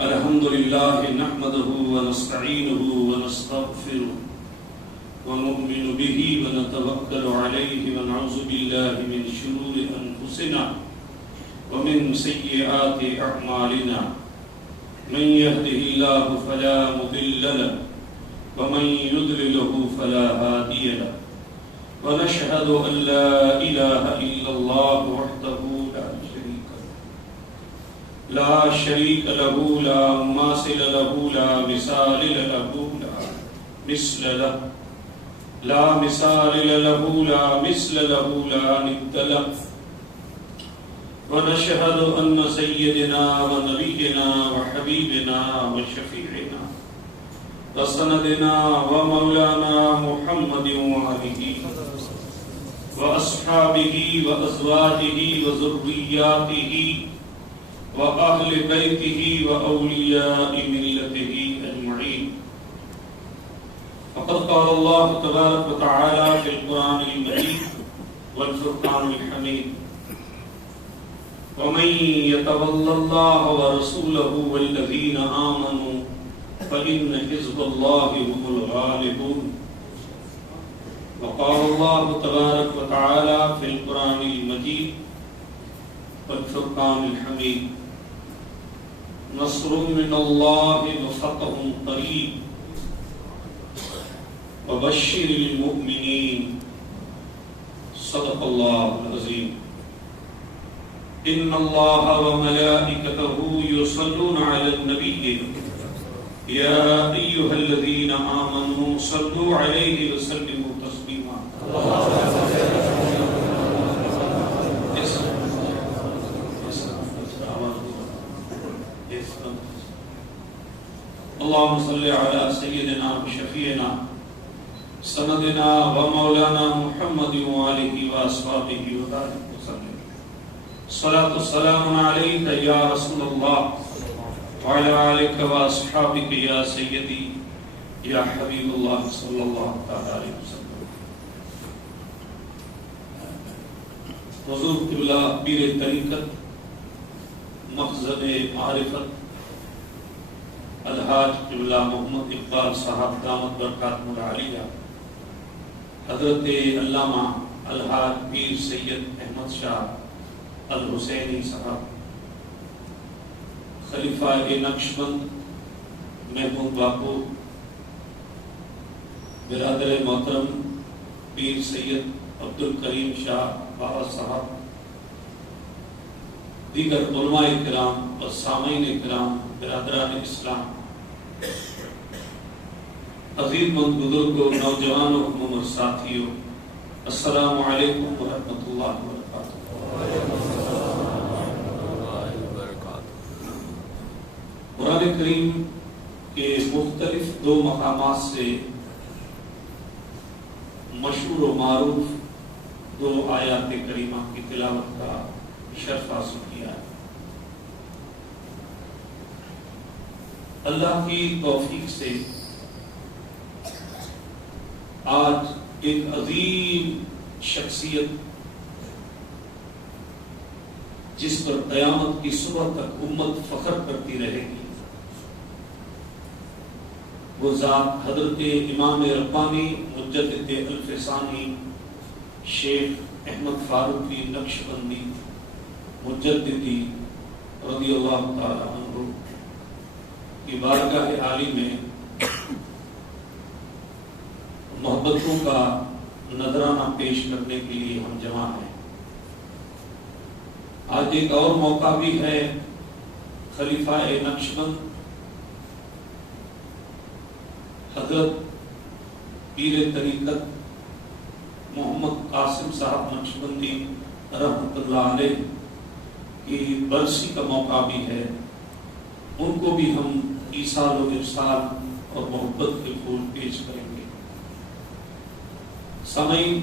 الحمد لله نحمده ونستعينه ونستغفره ونؤمن به ونتوكل عليه ونعوذ بالله من شرور أنفسنا ومن سيئات أعمالنا من يهده الله فلا مضل له ومن يضلله فلا هادي له ونشهد أن لا إله إلا الله وحده لا شريك له لا مماثل له لا مثال له لا مثل له لا مثال له لا مثل له لا ند له ونشهد أن سيدنا ونبينا وحبيبنا وشفيعنا وسندنا ومولانا محمد وآله وأصحابه وأزواجه وذرياته وأهل بيته وأولياء ملته أجمعين. فقد قال الله تبارك وتعالى في القرآن المجيد والفرقان الحميد: ومن يتول الله ورسوله والذين آمنوا فإن حزب الله هم الغالبون. وقال الله تبارك وتعالى في القرآن المجيد والفرقان الحميد: نصر من الله وفتح قريب وبشر المؤمنين. صدق الله العظيم. إن الله وملائكته يصلون على النبي يا أيها الذين آمنوا صلوا عليه وسلموا تسليما. اللهم صل على سيدنا وشفيعنا سندنا ومولانا محمد وآله وأصحابه وبارك وسلم. صلاة والسلام عليك يا رسول الله وعلى آلك وأصحابك يا سيدي يا حبيب الله صلى الله عليه وسلم. حضور قبلہ پیر طریقت مخزن معرفت الحاج قبلہ محمد اقبال صاحب دامت برکاتہ العالیہ، حضرت علامہ الحاج پیر سید احمد شاہ الحسینی صاحب، خلیفہ نقشبند محمود باپو، برادر محترم پیر سید عبدالکریم شاہ بابا صاحب، دیگر علماء کرام اور سامعین کرام، برادران اسلام، عزیز مند بزرگوں، نوجوانوں اور ساتھیوں، السلام علیکم ورحمۃ اللہ وبرکاتہ۔ قرآن کریم کے مختلف دو مقامات سے مشہور و معروف دو آیات کریمہ کی تلاوت کا شرف حاصل کیا ہے۔ اللہ کی توفیق سے آج ایک عظیم شخصیت جس پر قیامت کی صبح تک امت فخر کرتی رہے گی، وہ ذات حضرت امام ربانی مجدد الف ثانی شیخ احمد فاروقی نقشبندی مجددی رضی اللہ تعالی عنہ کی بارگاہ عالی میں محبتوں کا نذرانہ پیش کرنے کے لیے ہم جمع ہیں۔ آج ایک اور موقع بھی ہے، خلیفہ نقشبند حضرت پیر طریقت محمد قاسم صاحب نقشبندی رحمۃ اللہ علیہ کی برسی کا موقع بھی ہے۔ ان کو بھی ہم ایصال و ارسال اور محبت کے پھول پیش کریں گے۔ سامعین،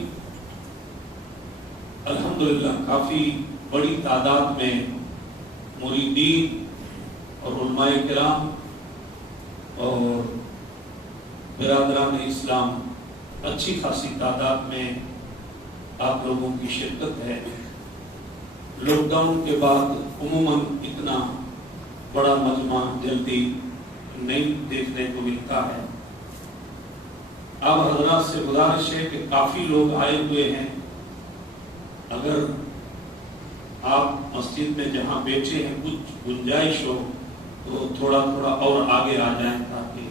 الحمدللہ کافی بڑی تعداد میں مریدین اور علماء کرام اور برادران اسلام اچھی خاصی تعداد میں آپ لوگوں کی شرکت ہے۔ لاک ڈاؤن کے بعد عموماً اتنا بڑا مجمع جلدی نہیں دیکھنے کو ملتا ہے۔ آپ حضرات سے گزارش ہے کہ کافی لوگ آئے ہوئے ہیں، اگر آپ مسجد میں جہاں بیٹھے ہیں کچھ گنجائش ہو تو تھوڑا تھوڑا اور آگے آ جائیں، تاکہ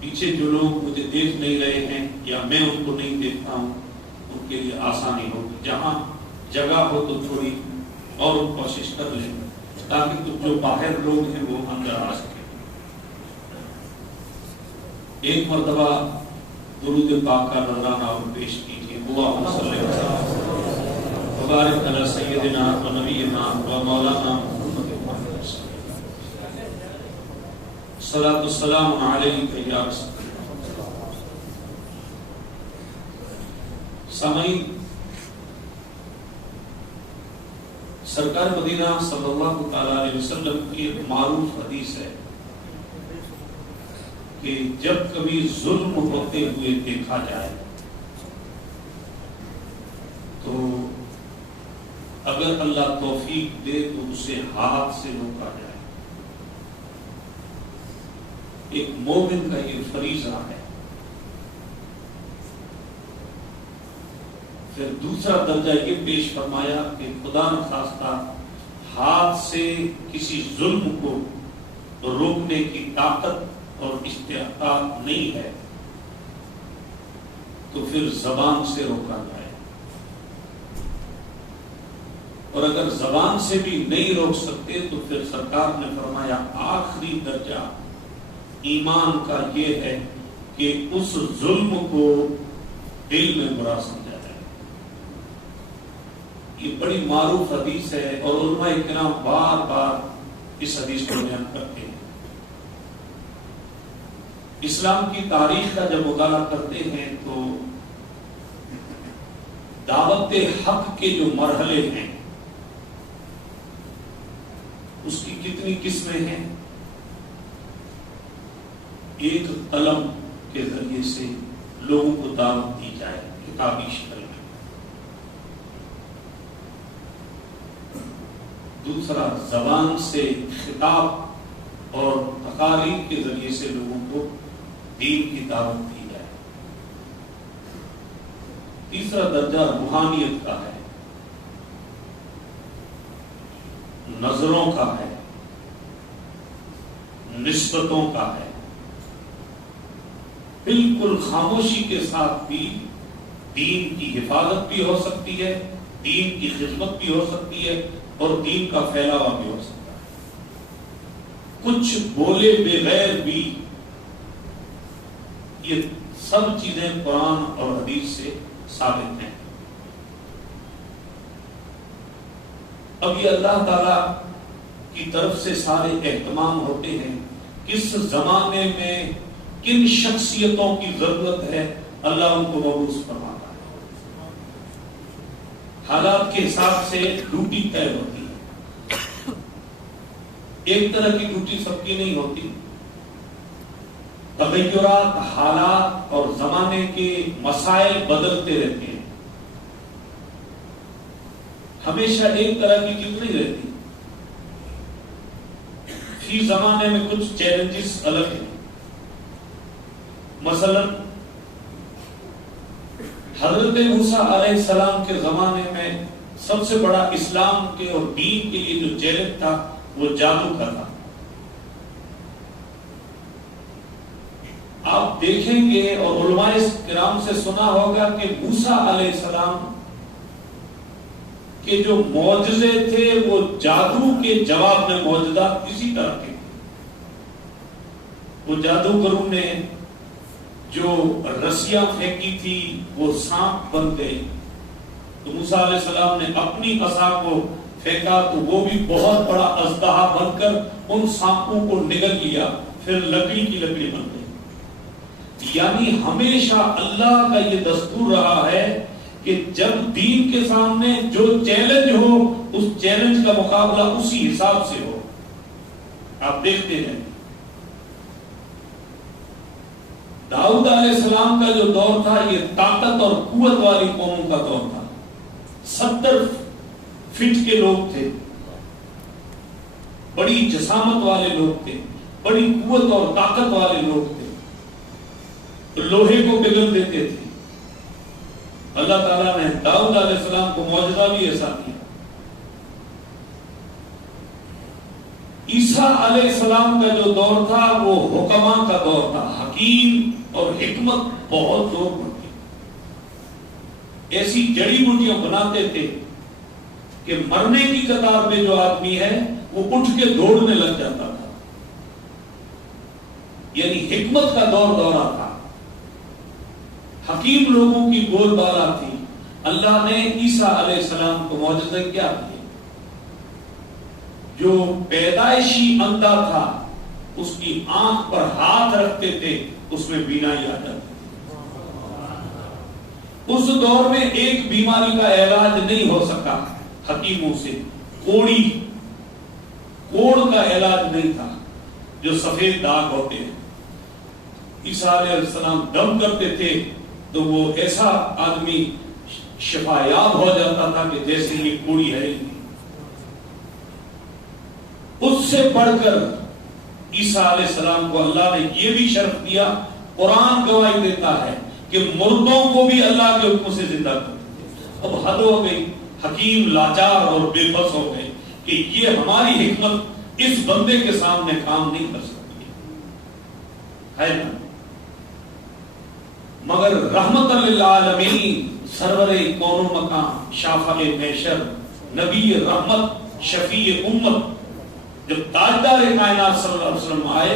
پیچھے جو لوگ مجھے دیکھ نہیں رہے ہیں یا میں ان کو نہیں دیکھتا ہوں ان کے لیے آسانی ہوگی۔ جہاں جگہ ہو تو تھوڑی اور کوشش کر لیں تاکہ کچھ جو باہر لوگ ہیں وہ اندر آ سکیں۔ ایک مرتبہ درود پاک کا نذرانہ اور پیش کیجیے۔ اللہم صلی اللہ وبارک علی سیدنا و نبینا و مولانا صلاۃ السلام علیک یا رسول اللہ۔ سامعین، سرکار مدینہ صلی اللہ تعالی علیہ وسلم کی ایک معروف حدیث ہے کہ جب کبھی ظلم ہوتے ہوئے دیکھا جائے تو اگر اللہ توفیق دے تو اسے ہاتھ سے روکا جائے۔ ایک مومن کا یہ فریضہ ہے۔ پھر دوسرا درجہ یہ پیش فرمایا کہ خدا نخواستہ ہاتھ سے کسی ظلم کو روکنے کی طاقت اور استطاعت نہیں ہے تو پھر زبان سے روکا جائے، اور اگر زبان سے بھی نہیں روک سکتے تو پھر سرکار نے فرمایا آخری درجہ ایمان کا یہ ہے کہ اس ظلم کو دل میں برا سمجھا جائے۔ یہ بڑی معروف حدیث ہے اور علماء کرام بار بار اس حدیث کو بیان کرتے ہیں۔ اسلام کی تاریخ کا جب مطالعہ کرتے ہیں تو دعوت حق کے جو مرحلے ہیں اس کی کتنی قسمیں ہیں۔ ایک قلم کے ذریعے سے لوگوں کو دعوت دی جائے کتابی شکل میں، دوسرا زبان سے خطاب اور تقاریر کے ذریعے سے لوگوں کو دین کی دعوت دی جائے، تیسرا درجہ روحانیت کا ہے، نظروں کا ہے، نسبتوں کا ہے۔ بالکل خاموشی کے ساتھ بھی دین کی حفاظت بھی ہو سکتی ہے، دین کی خدمت بھی ہو سکتی ہے اور دین کا پھیلاوا بھی ہو سکتا ہے۔ کچھ بولے بغیر بھی یہ سب چیزیں قرآن اور حدیث سے ثابت ہیں۔ اب یہ اللہ تعالی کی طرف سے سارے اہتمام ہوتے ہیں، کس زمانے میں کن شخصیتوں کی ضرورت ہے اللہ ان کو مبعوث فرماتا ہے۔ حالات کے حساب سے ڈیوٹی طے ہوتی ہے، ایک طرح کی ڈیوٹی سب کی نہیں ہوتی۔ تغیرات، حالات اور زمانے کے مسائل بدلتے رہتے ہیں، ہمیشہ ایک طرح کی چیز نہیں رہتی۔ فی زمانے میں کچھ چیلنجز الگ ہیں۔ مثلا حضرت موسیٰ علیہ السلام کے زمانے میں سب سے بڑا اسلام کے اور دین کے لیے جو چیلنج تھا وہ جادو کا تھا۔ آپ دیکھیں گے اور علماء کرام سے سنا ہوگا کہ موسیٰ علیہ السلام کے جو معجزے تھے وہ جادو کے جواب میں معجزات اسی طرح کے۔ وہ جادوگروں نے جو رسیاں پھینکی تھی وہ سانپ بن گئی، تو موسیٰ علیہ السلام نے اپنی عصا کو پھینکا تو وہ بھی بہت بڑا اژدہا بن کر ان سانپوں کو نگل لیا، پھر لکڑی کی لکڑی بن گئی۔ یعنی ہمیشہ اللہ کا یہ دستور رہا ہے کہ جب دین کے سامنے جو چیلنج ہو اس چیلنج کا مقابلہ اسی حساب سے ہو۔ آپ دیکھتے ہیں داؤد علیہ السلام کا جو دور تھا یہ طاقت اور قوت والی قوموں کا دور تھا، 70 فٹ کے لوگ تھے، بڑی جسامت والے لوگ تھے، بڑی قوت اور طاقت والے لوگ تھے، لوہے کو پگھل دیتے تھے۔ اللہ تعالیٰ نے داؤد علیہ السلام کو معجزہ بھی ایسا دیا۔ عیسیٰ علیہ السلام کا جو دور تھا وہ حکماء کا دور تھا، حکیم اور حکمت بہت زور پر تھی۔ ایسی جڑی بوٹیاں بناتے تھے کہ مرنے کی قطار پہ جو آدمی ہے وہ اٹھ کے دوڑنے لگ جاتا تھا، یعنی حکمت کا دورہ تھا، حکیم لوگوں کی بول بالا تھی۔ اللہ نے عیسیٰ علیہ السلام کو معجزہ کیا دیے؟ جو پیدائشی اندھا تھا اس کی آنکھ پر ہاتھ رکھتے تھے، اس میں بینائی آ جاتی تھی۔ اس دور میں ایک بیماری کا علاج نہیں ہو سکا حکیموں سے، کوڑ کا علاج نہیں تھا، جو سفید داغ ہوتے ہیں۔ عیسیٰ علیہ السلام دم کرتے تھے تو وہ ایسا آدمی شفا یاب ہو جاتا تھا کہ جیسے یہ کوڑی ہے۔ اس سے بڑھ کر عیسیٰ علیہ السلام کو اللہ نے یہ بھی شرف دیا، قرآن گواہی دیتا ہے کہ مردوں کو بھی اللہ کے حکم سے زندہ کرتے۔ اب حد ہو گئی، حکیم لاچار اور بے بس ہو گئے کہ یہ ہماری حکمت اس بندے کے سامنے کام نہیں کر سکتی ہے نا؟ مگر رحمت للعالمین، سرور کون و مکان، شافع محشر، نبی رحمت، شفیع امت، جب تاجدار کائنات صلی اللہ علیہ وسلم آئے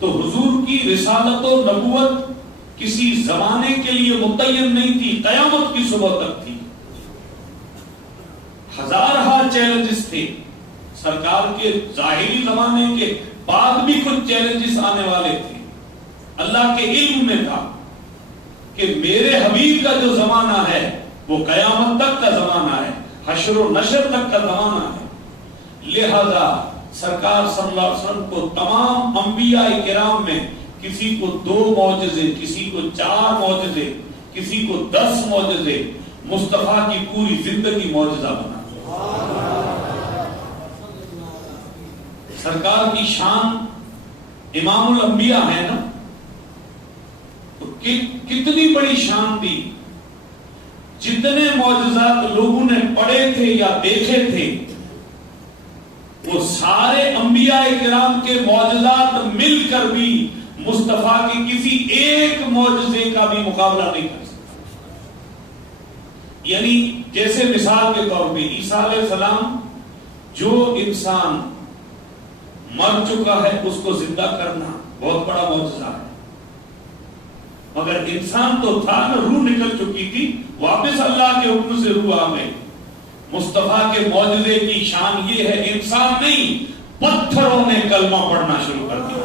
تو حضور کی رسالت و نبوت کسی زمانے کے لیے متعین نہیں تھی، قیامت کی صبح تک تھی۔ ہزارہ چیلنجز تھے سرکار کے ظاہری زمانے کے بعد بھی کچھ چیلنجز آنے والے تھے۔ اللہ کے علم میں تھا کہ میرے حبیب کا جو زمانہ ہے وہ قیامت تک کا زمانہ ہے، حشر و نشر تک کا زمانہ ہے۔ لہذا سرکار صلی اللہ علیہ وسلم کو تمام انبیاء کرام میں کسی کو 2 معجزے، کسی کو 4 معجزے، کسی کو 10 معجزے، مصطفیٰ کی پوری زندگی معجزہ بنا۔ سرکار کی شان امام الانبیاء ہے نا، تو کتنی بڑی شان دی۔ جتنے معجزات لوگوں نے پڑھے تھے یا دیکھے تھے وہ سارے انبیاء کرام کے معجزات مل کر بھی مصطفیٰ کے کسی ایک معجزے کا بھی مقابلہ نہیں کر سکتے۔ یعنی جیسے مثال کے طور پہ عیسیٰ علیہ السلام، جو انسان مر چکا ہے اس کو زندہ کرنا بہت بڑا معجزہ ہے، مگر انسان تو تھا نا، روح نکل چکی تھی، واپس اللہ کے حکم سے روح آ گئی۔ مصطفیٰ کے معجزے کی شان یہ ہے، انسان نہیں پتھروں نے کلمہ پڑھنا شروع کر دیا۔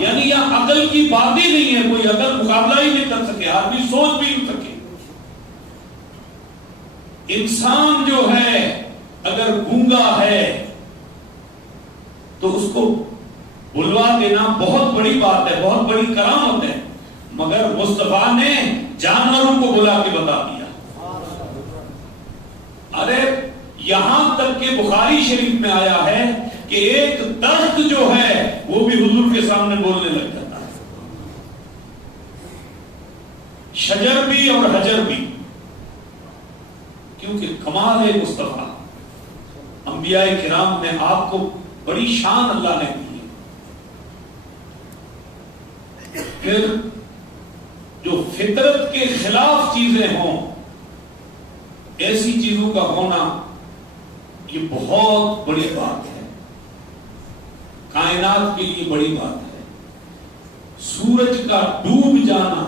یعنی یہ عقل کی بات ہی نہیں ہے، کوئی عقل مقابلہ ہی نہیں کر سکے، آدمی سوچ بھی نہیں سکے۔ انسان جو ہے اگر گونگا ہے تو اس کو بلوا دینا بہت بڑی بات ہے، بہت بڑی کرامت ہے، مگر مصطفیٰ نے جانوروں کو بلا کے بتا دیا۔ ارے یہاں تک کہ بخاری شریف میں آیا ہے کہ ایک درخت جو ہے وہ بھی حضور کے سامنے بولنے لگ جاتا ہے، شجر بھی اور حجر بھی، کیونکہ کمال ہے مصطفیٰ۔ انبیاء کرام نے آپ کو بڑی شان اللہ نے دی ہے۔ پھر جو فطرت کے خلاف چیزیں ہوں، ایسی چیزوں کا ہونا یہ بہت بڑی بات ہے، کائنات کے لیے بڑی بات ہے۔ سورج کا ڈوب جانا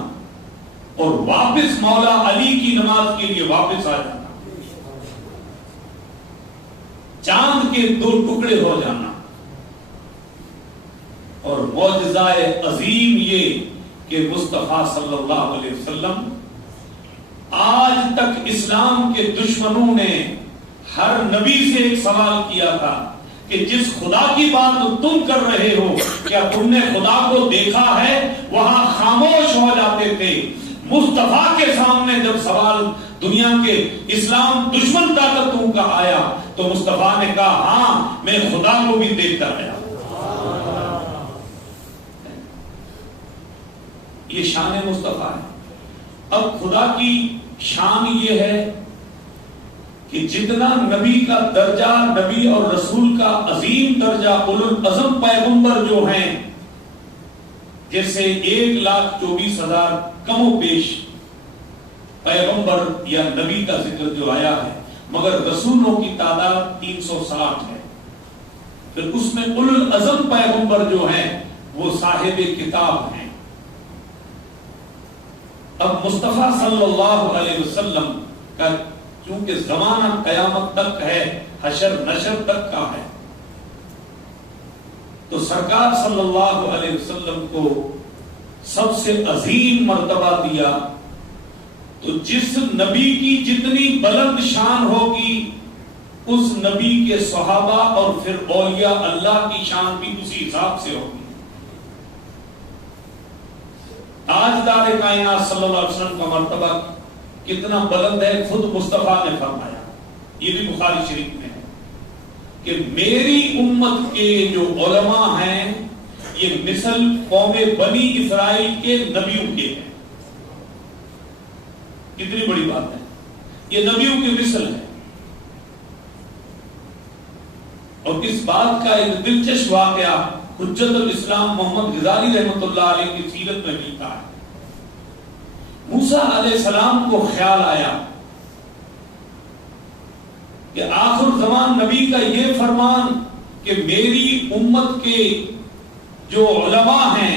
اور واپس مولا علی کی نماز کے لیے واپس آ جانا، چاند کے 2 ٹکڑے ہو جانا، اور معجزہ عظیم یہ کہ مصطفیٰ صلی اللہ علیہ وسلم، آج تک اسلام کے دشمنوں نے ہر نبی سے ایک سوال کیا تھا کہ جس خدا کی بات تم کر رہے ہو کیا تم نے خدا کو دیکھا ہے؟ وہاں خاموش ہو جاتے تھے۔ مصطفیٰ کے سامنے جب سوال دنیا کے اسلام دشمن طاقتوں کا آیا تو مصطفیٰ نے کہا ہاں میں خدا کو بھی دیکھتا رہا. یہ شان مصطفیٰ ہے. اب خدا کی شان یہ ہے کہ جتنا نبی کا درجہ، نبی اور رسول کا عظیم درجہ، اولو العزم پیغمبر جو ہیں، جیسے 1,24,000 کم و بیش پیغمبر یا نبی کا ذکر جو آیا ہے، مگر رسولوں کی تعداد 360 ہے. پھر اس میں اولو العزم پیغمبر جو ہیں وہ صاحب کتاب ہیں. اب مصطفیٰ صلی اللہ علیہ وسلم کا چونکہ زمانہ قیامت تک ہے، حشر نشر تک کا ہے، تو سرکار صلی اللہ علیہ وسلم کو سب سے عظیم مرتبہ دیا. تو جس نبی کی جتنی بلند شان ہوگی اس نبی کے صحابہ اور پھر اولیاء اللہ کی شان بھی اسی حساب سے ہوگی. تاجدار کائنات صلی اللہ علیہ وسلم کا مرتبہ کتنا بلند ہے خود مصطفیٰ نے فرمایا. یہ بھی بخاری شریف میں ہے کہ میری امت کے جو علماء ہیں یہ مثل قوم بنی اسرائیل کے نبیوں کے ہیں. کتنی بڑی بات ہے، یہ نبیوں کی مثل ہے. اور اس بات کا ایک دلچسپ واقعہ حجت الاسلام محمد غزالی رحمۃ اللہ علیہ کی سیرت میں ملتا ہے. موسیٰ علیہ السلام کو خیال آیا کہ آخر زمان نبی کا یہ فرمان کہ میری امت کے جو علماء ہیں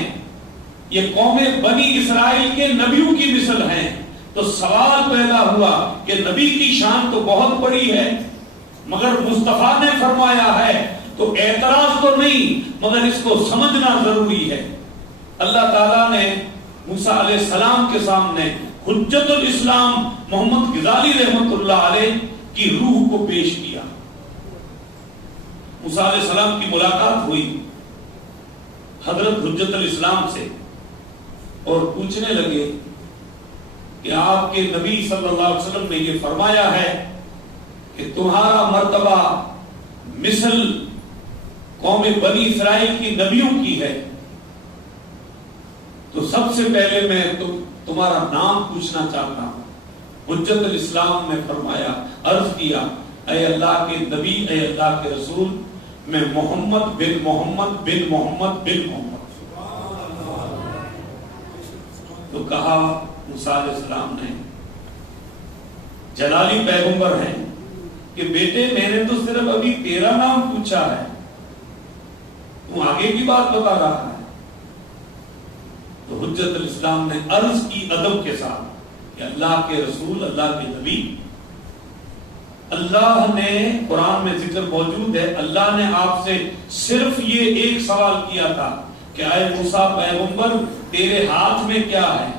یہ قوم بنی اسرائیل کے نبیوں کی مثل ہیں. تو سوال پیدا ہوا کہ نبی کی شان تو بہت بڑی ہے مگر مصطفیٰ نے فرمایا ہے تو اعتراض تو نہیں مگر اس کو سمجھنا ضروری ہے. اللہ تعالیٰ نے موسیٰ علیہ السلام کے سامنے حجت الاسلام محمد غزالی رحمۃ اللہ علیہ کی روح کو پیش کیا. موسیٰ علیہ السلام کی ملاقات ہوئی حضرت حجت الاسلام سے اور پوچھنے لگے کہ آپ کے نبی صلی اللہ علیہ وسلم نے یہ فرمایا ہے کہ تمہارا مرتبہ مثل قوم بنی اسرائیل کی نبیوں کی ہے. تو سب سے پہلے میں تمہارا نام پوچھنا چاہتا ہوں. حجت الاسلام نے فرمایا، عرض کیا، اے اللہ کے نبی، اے اللہ کے رسول، میں محمد بن محمد بن محمد بن محمد. تو کہا موسیٰ علیہ السلام نے، جلالی پیغمبر ہیں، کہ بیٹے میں نے تو صرف ابھی تیرا نام پوچھا ہے، تم آگے کی بات بتا رہا ہے. تو حجت الاسلام نے عرض کی ادب کے ساتھ کہ اللہ کے رسول، اللہ کے نبی، اللہ نے قرآن میں ذکر موجود ہے، اللہ نے آپ سے صرف یہ ایک سوال کیا تھا کہ اے موسیٰ پیغمبر تیرے ہاتھ میں کیا ہے؟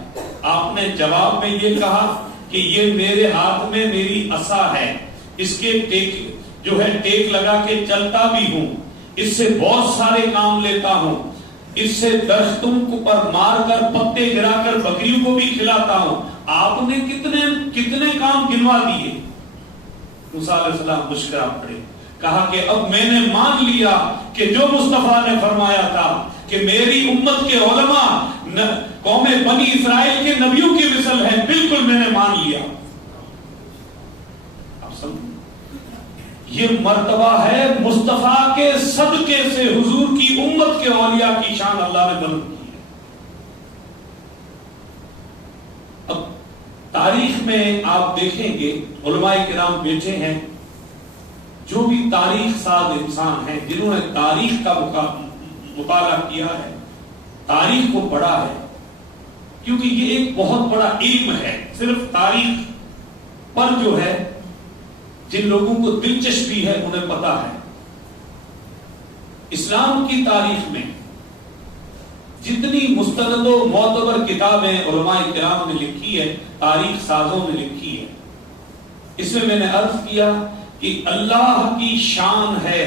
آپ نے جواب میں یہ کہا کہ یہ میرے ہاتھ میں میری عصا ہے، اس کے ٹیک لگا کے چلتا بھی ہوں، اس سے بہت سارے کام لیتا ہوں، اس سے درختوں پر مار کر پتے گرا کر بکریوں کو بھی کھلاتا ہوں. آپ نے کتنے کام گنوا دیے. موسیٰ علیہ السلام مسکرا پڑے، کہا کہ اب میں نے مان لیا کہ جو مصطفیٰ نے فرمایا تھا کہ میری امت کے علماء قوم بنی اسرائیل کے نبیوں کی مثل ہے، بالکل میں نے مان لیا. یہ مرتبہ ہے مصطفیٰ کے صدقے سے حضور کی امت کے اولیاء کی شان اللہ نے بلند کی ہے. اب تاریخ میں آپ دیکھیں گے علماء کرام بیٹھے ہیں جو بھی تاریخ ساز انسان ہیں، جنہوں نے تاریخ کا مطالعہ کیا ہے، تاریخ کو پڑھا ہے، کیونکہ یہ ایک بہت بڑا علم ہے. صرف تاریخ پر جو ہے جن لوگوں کو دلچسپی ہے انہیں پتا ہے. اسلام کی تاریخ میں جتنی مستند و معتبر کتابیں علماء کرام نے لکھی ہے، تاریخ سازوں نے لکھی ہے، اس میں نے عرض کیا کہ اللہ کی شان ہے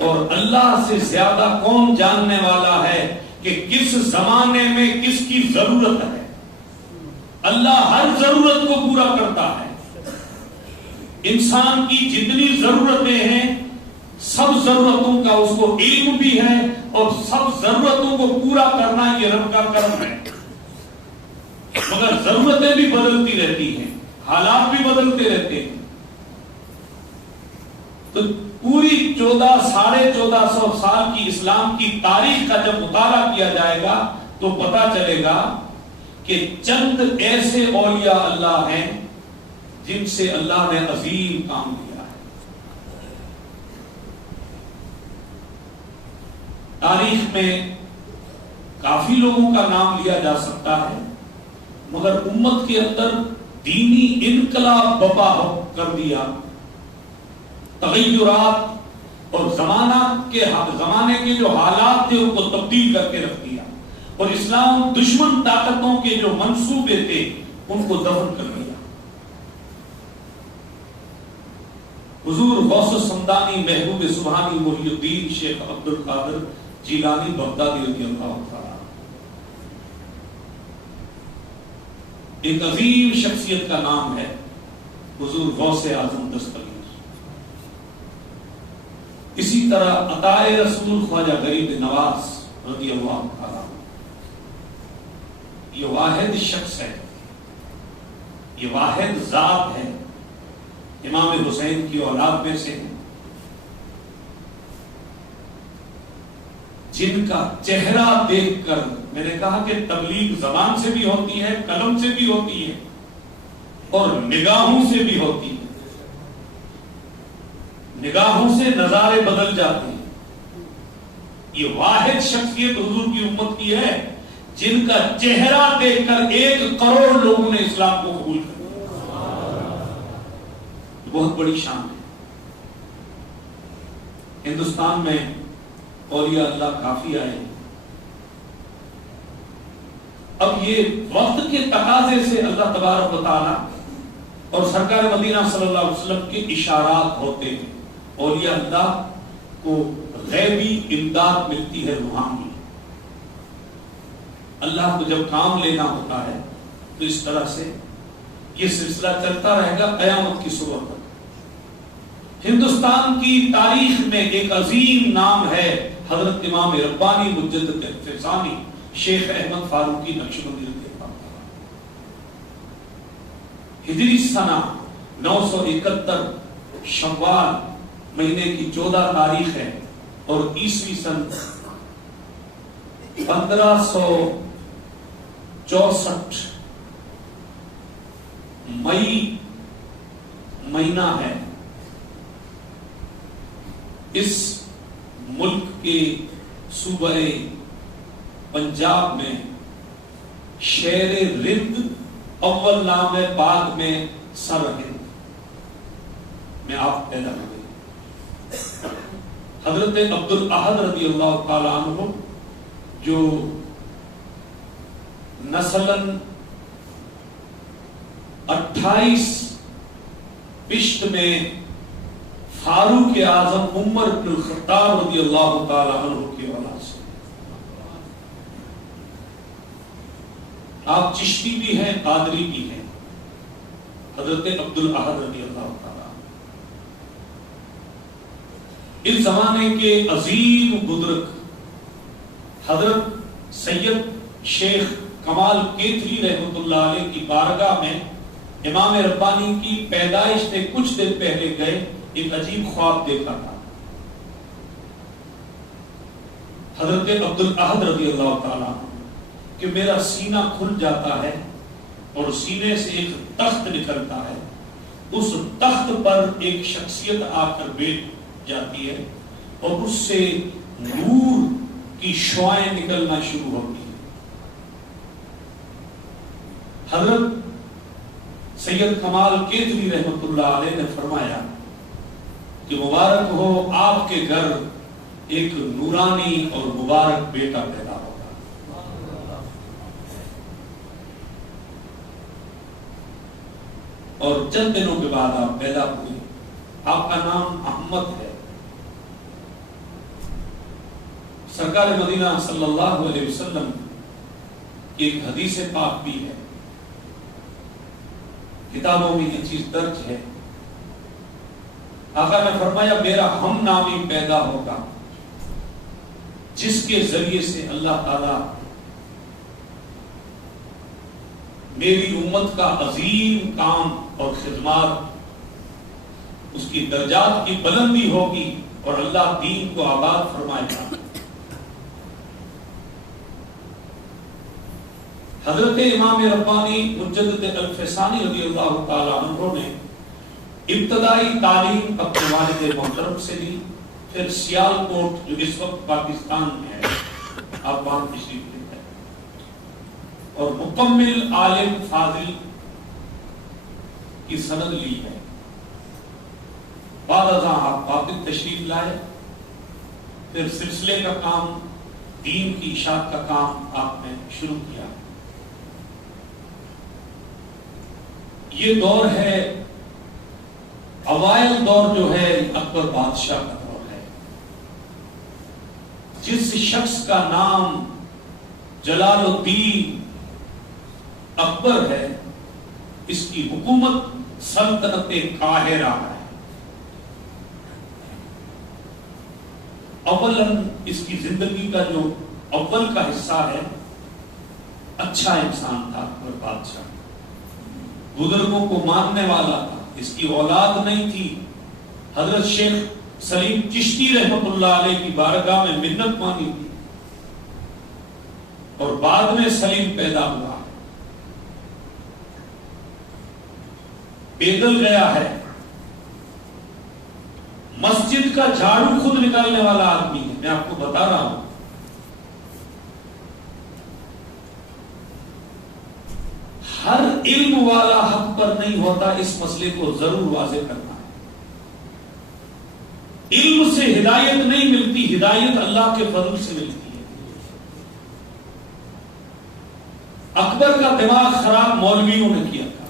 اور اللہ سے زیادہ کون جاننے والا ہے کہ کس زمانے میں کس کی ضرورت ہے. اللہ ہر ضرورت کو پورا کرتا ہے. انسان کی جتنی ضرورتیں ہیں سب ضرورتوں کا اس کو علم بھی ہے اور سب ضرورتوں کو پورا کرنا یہ رب کا کرم ہے، مگر ضرورتیں بھی بدلتی رہتی ہیں، حالات بھی بدلتے رہتے ہیں۔ تو پوری 1450 سال کی اسلام کی تاریخ کا جب مطالعہ کیا جائے گا تو پتا چلے گا کہ چند ایسے اولیاء اللہ ہیں جن سے اللہ نے عظیم کام کیا ہے۔ تاریخ میں کافی لوگوں کا نام لیا جا سکتا ہے، مگر امت کے اندر دینی انقلاب برپا کر دیا، تغیرات اور زمانے کے جو حالات تھے ان کو تبدیل کر کے رکھ دیا، اور اسلام دشمن طاقتوں کے جو منصوبے تھے ان کو دفن کر دیا۔ حضور غوث السمدانی محبوب سبحانی محی الدین شیخ عبد القادر جیلانی بغدادی رضی اللہ تعالی ایک عظیم شخصیت کا نام ہے حضور غوث اعظم دستگیر۔ اسی طرح عطائے رسول خواجہ غریب نواز رضی اللہ تعالی یہ واحد شخص ہے، یہ واحد ذات ہے، امام حسین کی اولاد میں سے جن کا چہرہ دیکھ کر میں نے کہا کہ تبلیغ زبان سے بھی ہوتی ہے، قلم سے بھی ہوتی ہے اور نگاہوں سے بھی ہوتی ہے، نگاہوں سے نظارے بدل جاتے ہیں۔ یہ واحد شخصیت حضور کی امت کی ہے جن کا چہرہ دیکھ کر 1 کروڑ لوگوں نے اسلام کو قبول کر لیا، بہت بڑی شان ہے۔ ہندوستان میں اولیاء اللہ کافی آئے، اب یہ وقت کے تقاضے سے اللہ تبارک و تعالی اور سرکار مدینہ صلی اللہ علیہ وسلم کے اشارات ہوتے ہیں، اولیاء اللہ کو غیبی امداد ملتی ہے، روحانی۔ اللہ کو جب کام لینا ہوتا ہے تو اس طرح سے یہ سلسلہ چلتا رہے گا قیامت کی صبح تک۔ ہندوستان کی تاریخ میں ایک عظیم نام ہے حضرت امام ربانی مجدد فیضانی شیخ احمد فاروقی نقشبندی رضی اللہ عنہ۔ ہجری سنہ 971 شوال مہینے کی 14 تاریخ ہے اور عیسوی سن 1564 مئی مہینہ ہے۔ اس ملک کے صوبہ پنجاب میں شہر رند اول نام ہے، بعد میں سرہند میں آپ پیدا ہوئے۔ حضرت عبد الاحد رضی اللہ تعالی عنہ جو نسلاً 28 پشت میں فاروق اعظم عمر بن الخطاب رضی اللہ تعالی عنہ کی اولاد سے، آپ چشتی بھی ہیں، قادری بھی ہیں، حضرت عبد الاحد رضی اللہ تعالی عنہ اس زمانے کے عظیم بزرگ حضرت سید شیخ کمال کیتری رحمۃ اللہ علیہ کی بارگاہ میں امام ربانی کی پیدائش سے کچھ دن پہلے گئے، ایک عجیب خواب دیکھا تھا۔ حضرت عبد الاحد رضی اللہ تعالیٰ کہ میرا سینہ کھل جاتا ہے اور سینے سے ایک تخت نکلتا ہے، اس تخت پر ایک شخصیت آ کر بیٹھ جاتی ہے اور اس سے نور کی شعائیں نکلنا شروع ہوتی ہیں۔ حضرت سید کمال کیتری رحمۃ اللہ علیہ نے فرمایا کہ مبارک ہو آپ کے گھر ایک نورانی اور مبارک بیٹا پیدا ہوگا، اور چند دنوں کے بعد آپ پیدا ہوئے۔ آپ کا نام احمد ہے۔ سرکار مدینہ صلی اللہ علیہ وسلم کی ایک حدیث پاک بھی ہے، کتابوں میں یہ چیز درج ہے آقا نے فرمایا میرا ہم نامی پیدا ہوگا جس کے ذریعے سے اللہ تعالی میری امت کا عظیم کام اور خدمات اس کی درجات کی بلندی ہوگی اور اللہ دین کو آباد فرمائے گا۔ حضرت امام ربانی مجدد الفسانی رضی اللہ تعالی عنہ نے ابتدائی تعلیم اپنے والد محترم سے لی، پھر سیالکوٹ جو اس وقت پاکستان میں ہے، آپ وہاں تشریف لے گئے، اور مکمل عالم فاضل کی سند لی ہے۔ بعد ازاں آپ واپس تشریف لائے، پھر سلسلے کا کام، دین کی اشاعت کا کام آپ نے شروع کیا۔ یہ دور ہے، اوائل دور جو ہے اکبر بادشاہ کا دور ہے۔ جس شخص کا نام جلال الدین اکبر ہے، اس کی حکومت سلطنت قاہرہ ہے۔ اولاً اس کی زندگی کا جو اول کا حصہ ہے، اچھا انسان تھا اکبر بادشاہ، بزرگوں کو ماننے والا تھا، اس کی اولاد نہیں تھی۔ حضرت شیخ سلیم چشتی رحمت اللہ علیہ کی بارگاہ میں منت مانی تھی، اور بعد میں سلیم پیدا ہوا، پیدل گیا ہے، مسجد کا جھاڑو خود نکالنے والا آدمی ہے، میں آپ کو بتا رہا ہوں۔ ہر علم والا حق پر نہیں ہوتا، اس مسئلے کو ضرور واضح کرنا ہے۔ علم سے ہدایت نہیں ملتی، ہدایت اللہ کے فضل سے ملتی ہے۔ اکبر کا دماغ خراب مولویوں نے کیا تھا۔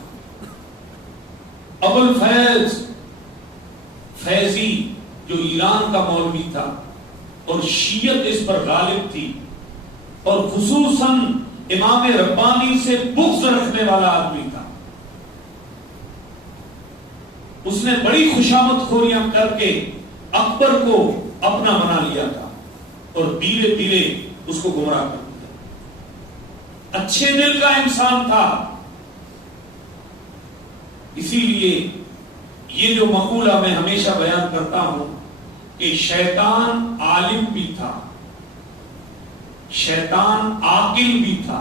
ابوالفیض فیضی جو ایران کا مولوی تھا اور شیعت اس پر غالب تھی، اور خصوصاً امام ربانی سے بغض رکھنے والا آدمی تھا، اس نے بڑی خوشامد خوریاں کر کے اکبر کو اپنا بنا لیا تھا اور دھیرے دھیرے اس کو گمراہ کر دیا۔ اچھے دل کا انسان تھا، اسی لیے یہ جو مقولہ میں ہمیشہ بیان کرتا ہوں کہ شیطان عالم بھی تھا، شیطان عاقل بھی تھا،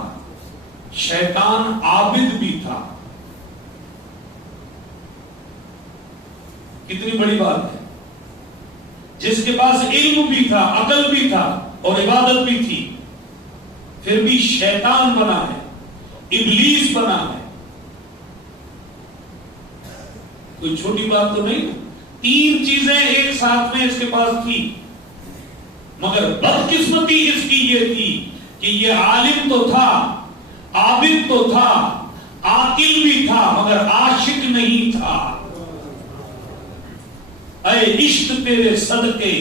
شیطان عابد بھی تھا۔ کتنی بڑی بات ہے، جس کے پاس علم بھی تھا، عقل بھی تھا اور عبادت بھی تھی، پھر بھی شیطان بنا ہے، ابلیس بنا ہے۔ کوئی چھوٹی بات تو نہیں، تین چیزیں ایک ساتھ میں اس کے پاس تھی، مگر بدقسمتی اس کی یہ تھی کہ یہ عالم تو تھا، عابد تو تھا، عاقل بھی تھا، مگر عاشق نہیں تھا۔ اے عشق تیرے صدقے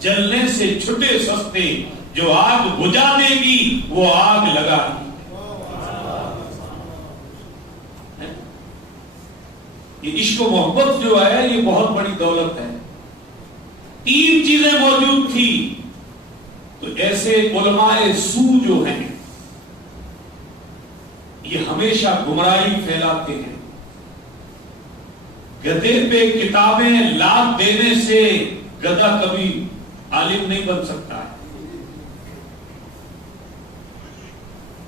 جلنے سے چھٹے سستے، جو آگ بجھا دے گی وہ آگ لگا دی۔ یہ عشق و محبت جو ہے یہ بہت بڑی دولت ہے۔ تین چیزیں موجود تھی، تو ایسے علماء سو جو ہیں یہ ہمیشہ گمراہی پھیلاتے ہیں۔ گدھے پہ کتابیں لاد دینے سے گدھا کبھی عالم نہیں بن سکتا ہے،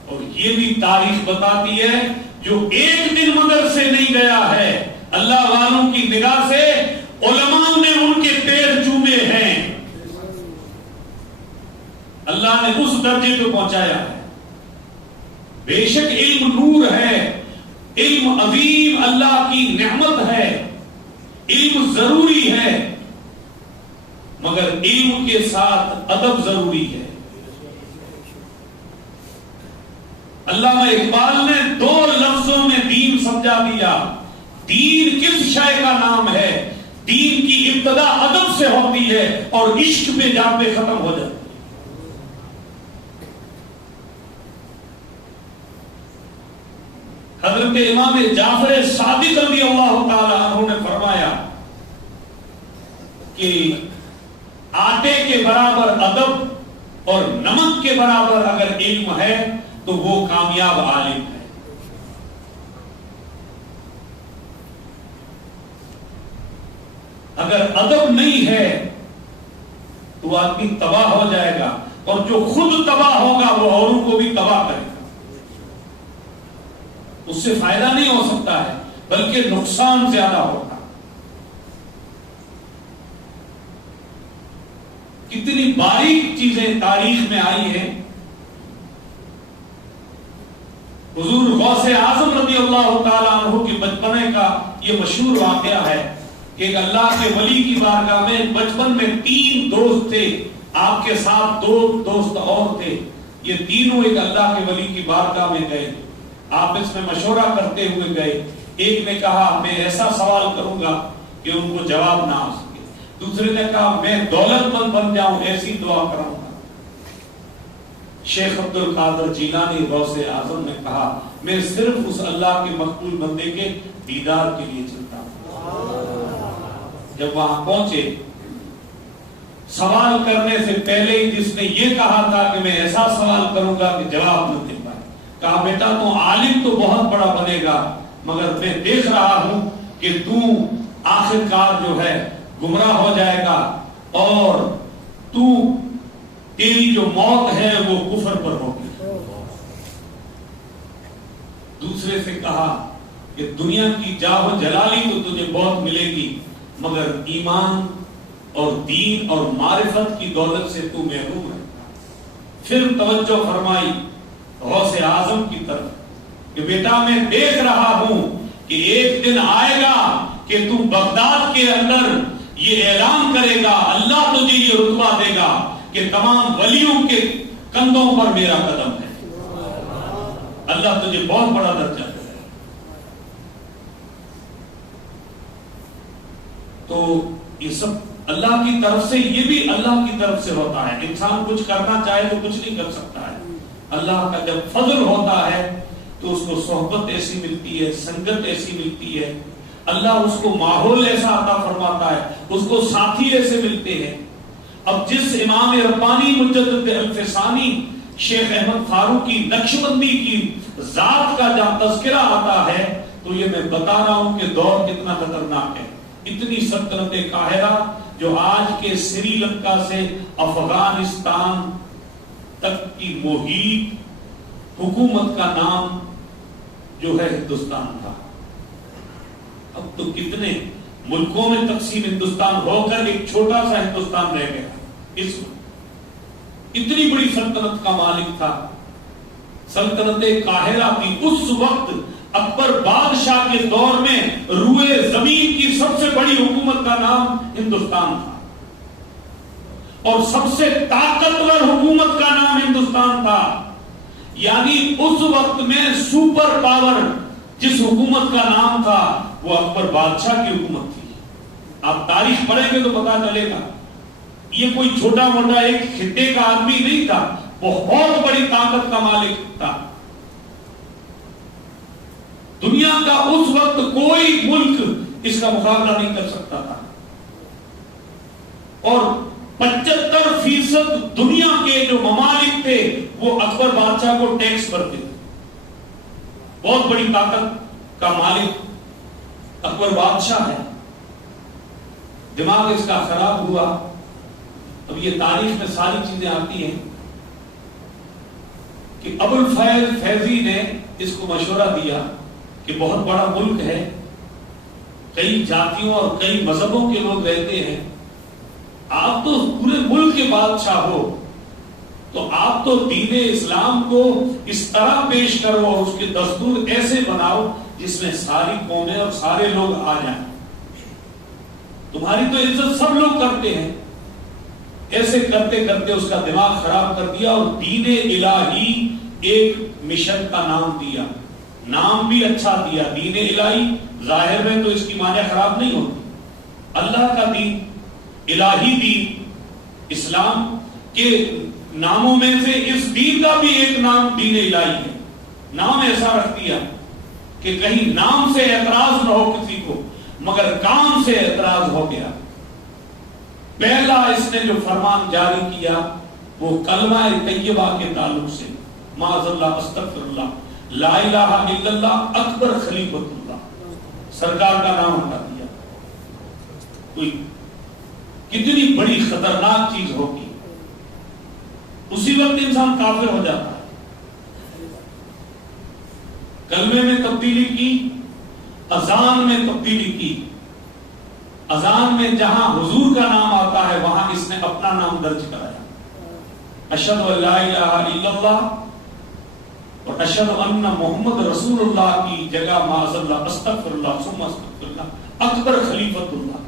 اور یہ بھی تاریخ بتاتی ہے جو ایک دن مدرسے نہیں گیا ہے، اللہ والوں کی نگاہ سے علماء نے ان کے پیر چومے ہیں، اللہ نے اس درجے پہ پہنچایا ہے۔ بے شک علم نور ہے، علم عظیم اللہ کی نعمت ہے، علم ضروری ہے، مگر علم کے ساتھ ادب ضروری ہے۔ علامہ اقبال نے دو لفظوں میں دین سمجھا دیا۔ دین کس شے کا نام ہے؟ دین کی ابتدا ادب سے ہوتی ہے اور عشق پہ جا پہ ختم ہو جاتی ہے۔ حضرت امام جعفر صادق رضی اللہ تعالی عنہ نے فرمایا کہ آٹے کے برابر ادب اور نمک کے برابر اگر علم ہے تو وہ کامیاب عالم ہے. اگر ادب نہیں ہے تو آدمی تباہ ہو جائے گا، اور جو خود تباہ ہوگا وہ اوروں کو بھی تباہ کرے گا. اس سے فائدہ نہیں ہو سکتا ہے بلکہ نقصان زیادہ ہوگا. کتنی باریک چیزیں تاریخ میں آئی ہیں. حضور غوث اعظم رضی اللہ تعالیٰ عنہ کے بچپنے کا یہ مشہور واقعہ ہے کہ ایک اللہ کے ولی کی بارگاہ میں بچپن میں 3 دوست تھے، آپ کے ساتھ 2 دوست اور تھے. یہ تینوں ایک اللہ کے ولی کی بارگاہ میں گئے، آپس میں مشورہ کرتے ہوئے گئے. ایک نے کہا میں ایسا سوال کروں گا کہ ان کو جواب نہ آ سکے. دوسرے نے کہا میں دولت مند بن جاؤں، ایسی دعا کروں گا. شیخ عبد القادر جیلانی غوث اعظم نے کہا میں صرف اس اللہ کے مقبول بندے کے دیدار کے لیے چلتا ہوں. جب وہاں پہنچے، سوال کرنے سے پہلے ہی جس نے یہ کہا تھا کہ میں ایسا سوال کروں گا کہ جواب نہ دے پائے، کہا بیٹا تو عالم تو بہت بڑا بنے گا مگر میں دیکھ رہا ہوں کہ تو آخر کار جو ہے گمراہ ہو جائے گا، اور تیری جو موت ہے وہ کفر پر ہوگی. دوسرے سے کہا کہ دنیا کی جاہ و جلالی تو تجھے بہت ملے گی مگر ایمان اور دین اور معرفت کی دولت سے تو محروم ہے. پھر توجہ فرمائی غوث اعظم کی طرف کہ بیٹا میں دیکھ رہا ہوں کہ ایک دن آئے گا کہ تو بغداد کے اندر یہ اعلان کرے گا، اللہ تجھے یہ رتبہ دے گا کہ تمام ولیوں کے کندھوں پر میرا قدم ہے، اللہ تجھے بہت بڑا درجہ دے. تو یہ سب اللہ کی طرف سے، یہ بھی اللہ کی طرف سے ہوتا ہے. انسان کچھ کرنا چاہے تو کچھ نہیں کر سکتا ہے. اللہ کا جب فضل ہوتا ہے تو اس کو صحبت ایسی ملتی ہے، سنگت ایسی ملتی ہے، اللہ اس کو ماحول ایسا عطا فرماتا ہے، اس کو ساتھی ایسے ملتے ہیں. اب جس امام ربانی مجدد الفسانی شیخ احمد فاروقی نقشبندی کی ذات کا جہاں تذکرہ آتا ہے تو یہ میں بتا رہا ہوں کہ دور کتنا خطرناک ہے. اتنی سلطنت قاہرہ جو آج کے سری لنکا سے افغانستان تک کی محیط حکومت کا نام جو ہے ہندوستان تھا. اب تو کتنے ملکوں میں تقسیم ہندوستان ہو کر ایک چھوٹا سا ہندوستان رہ گیا. اس اتنی بڑی سلطنت کا مالک تھا. سلطنت قاہرہ کی اس وقت اکبر بادشاہ کے دور میں روئے زمین کی سب سے بڑی حکومت کا نام ہندوستان تھا، اور سب سے طاقتور حکومت کا نام ہندوستان تھا. یعنی اس وقت میں سپر پاور جس حکومت کا نام تھا وہ اکبر بادشاہ کی حکومت تھی. آپ تاریخ پڑھیں گے تو پتا چلے گا یہ کوئی چھوٹا موٹا ایک خطے کا آدمی نہیں تھا، بہت بڑی طاقت کا مالک تھا. دنیا کا اس وقت کوئی ملک اس کا مقابلہ نہیں کر سکتا تھا، اور 75% دنیا کے جو ممالک تھے وہ اکبر بادشاہ کو ٹیکس بھرتے تھے. بہت بڑی طاقت کا مالک اکبر بادشاہ ہے. دماغ اس کا خراب ہوا. اب یہ تاریخ میں ساری چیزیں آتی ہیں کہ ابو الفیض فیضی نے اس کو مشورہ دیا کہ بہت بڑا ملک ہے، کئی جاتیوں اور کئی مذہبوں کے لوگ رہتے ہیں، آپ تو پورے ملک کے بادشاہ ہو، تو آپ تو دین اسلام کو اس طرح پیش کرو اور اس کے دستور ایسے بناؤ جس میں ساری قومیں اور سارے لوگ آ جائیں. تمہاری تو عزت سب لوگ کرتے ہیں. ایسے کرتے کرتے اس کا دماغ خراب کر دیا اور دین الہی ایک مشن کا نام دیا. نام بھی اچھا دیا دین الہی، ظاہر میں تو اس کی معنی خراب نہیں ہوتی. اللہ کا دین، الہی دین، اسلام کے ناموں میں سے اس دین کا بھی ایک نام دین الہی ہے. نام ایسا رکھ دیا کہ کہیں نام سے اعتراض نہ ہو کسی کو، مگر کام سے اعتراض ہو گیا. پہلا اس نے جو فرمان جاری کیا وہ کلمہ طیبہ کے تعلق سے، معاذ اللہ، استغفر اللہ، لا الہ الا اللہ، اکبر خلیفۃ اللہ، سرکار کا نام ہٹا دیا۔ کوئی کتنی بڑی خطرناک چیز ہوگی، اسی وقت انسان کافر ہو جاتا ہے۔ کلمے میں تبدیلی کی، اذان میں تبدیلی کی، اذان میں جہاں حضور کا نام آتا ہے وہاں اس نے اپنا نام درج کرایا، اشہد ان لا الہ الا اللہ اور اشہد ان محمد رسول اللہ کی جگہ معاذ اللہ، استغفر اللہ ثم استغفر اللہ، اکبر خلیفۃ اللہ۔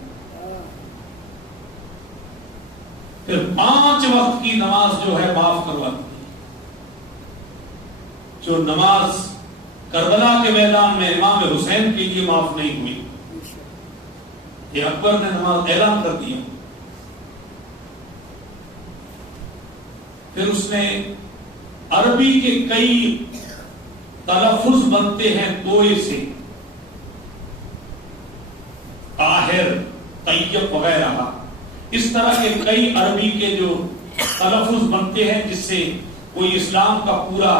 پھر 5 وقت کی نماز جو ہے معاف کروا دی، جو نماز کربلا کے میدان میں امام حسین کے لیے معاف نہیں ہوئی، یہ اکبر نے نماز اعلان کر دیا۔ پھر اس نے عربی کے کئی تلفظ بنتے ہیں توئے سے، طاہر، طیب وغیرہ، اس طرح کے کئی عربی کے جو تلفظ بنتے ہیں جس سے کوئی اسلام کا پورا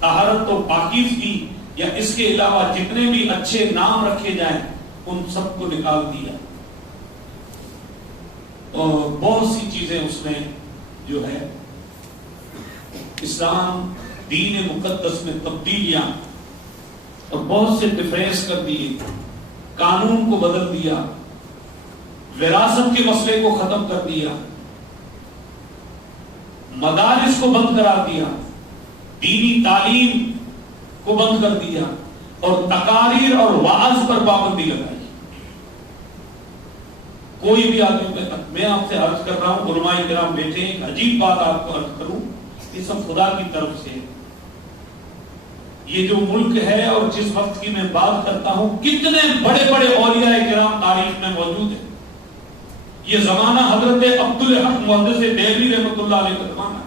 طہارت و پاکیزگی یا اس کے علاوہ جتنے بھی اچھے نام رکھے جائیں ان سب کو نکال دیا، اور بہت سی چیزیں اس نے جو ہے اسلام دین مقدس میں تبدیلیاں اور بہت سے ڈفرینس کر دیے، قانون کو بدل دیا، وراثت کے مسئلے کو ختم کر دیا، مدارس کو بند کرا دیا، دینی تعلیم کو بند کر دیا، اور تقاریر اور وعظ پر پابندی لگائی۔ کوئی بھی آدمی، میں آپ سے عرض کر رہا ہوں، علماء کرام بیٹھے ہیں، ایک عجیب بات آپ کو عرض کروں، یہ سب خدا کی طرف سے ہے۔ یہ جو ملک ہے اور جس وقت کی میں بات کرتا ہوں، کتنے بڑے بڑے اولیاء کرام تاریخ میں موجود ہیں۔ یہ زمانہ حضرت عبدالحق محدث دہلوی رحمۃ اللہ علیہ کا زمانہ ہے۔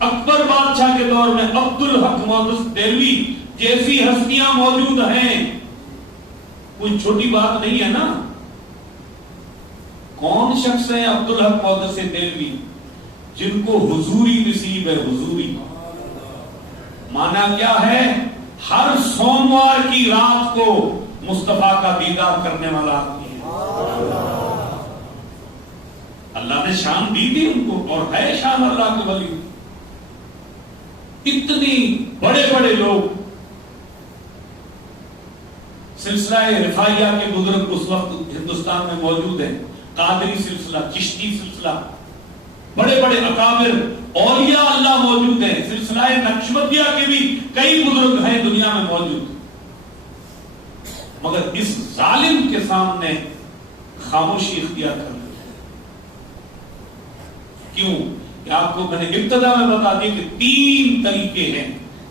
اکبر بادشاہ کے دور میں عبدالحق محدث دہلوی جیسی ہستیاں موجود ہیں، کوئی چھوٹی بات نہیں ہے نا۔ کون شخص ہے عبدالحق محدث دہلوی؟ جن کو حضوری نصیب ہے، حضوری مانا کیا ہے؟ ہر سوموار کی رات کو مصطفیٰ کا دیدار کرنے والا آدمی ہے۔ اللہ نے شان دی تھی ان کو، اور ہے شان اللہ کے ولی۔ اتنی بڑے بڑے لوگ، سلسلہ رفاعیہ کے بزرگ اس وقت ہندوستان میں موجود ہیں، قادری سلسلہ، چشتی سلسلہ، بڑے بڑے اکابر اولیاء اللہ موجود ہیں، سلسلہ نقشبندیہ کے بھی کئی بزرگ ہیں دنیا میں موجود، مگر اس ظالم کے سامنے خاموشی اختیار کر لی۔ کیوں؟ کہ آپ کو میں نے ابتدا میں بتا دیا کہ 3 طریقے ہیں،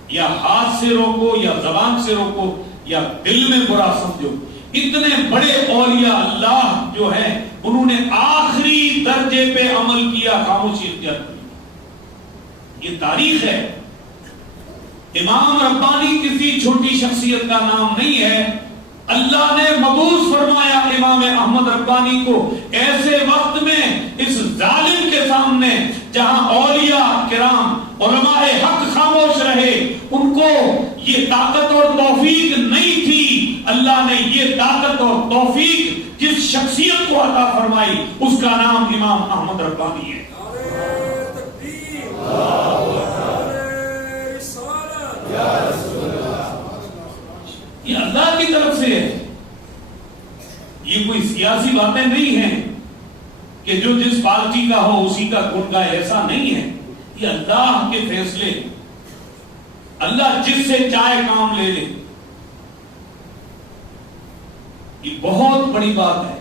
یا ہاتھ سے روکو، یا زبان سے روکو، یا دل میں برا سمجھو۔ اتنے بڑے اولیاء اللہ جو ہیں انہوں نے آخری درجے پہ عمل کیا، خاموشی اختیار کی۔ یہ تاریخ ہے۔ امام ربانی کسی چھوٹی شخصیت کا نام نہیں ہے۔ اللہ نے مبعوث فرمایا امام احمد ربانی کو ایسے وقت میں، اس ظالم کے سامنے جہاں اولیاء کرام علماء حق خاموش رہے، ان کو یہ طاقت اور توفیق نہیں تھی، اللہ نے یہ طاقت اور توفیق جس شخصیت کو عطا فرمائی اس کا نام امام احمد ربانی ہے۔ یہ اللہ کی طرف سے ہے، یہ کوئی سیاسی باتیں نہیں ہیں کہ جو جس پارٹی کا ہو اسی کا گن گائے، ایسا نہیں ہے۔ یہ اللہ کے فیصلے، اللہ جس سے چاہے کام لے لے، یہ بہت بڑی بات ہے۔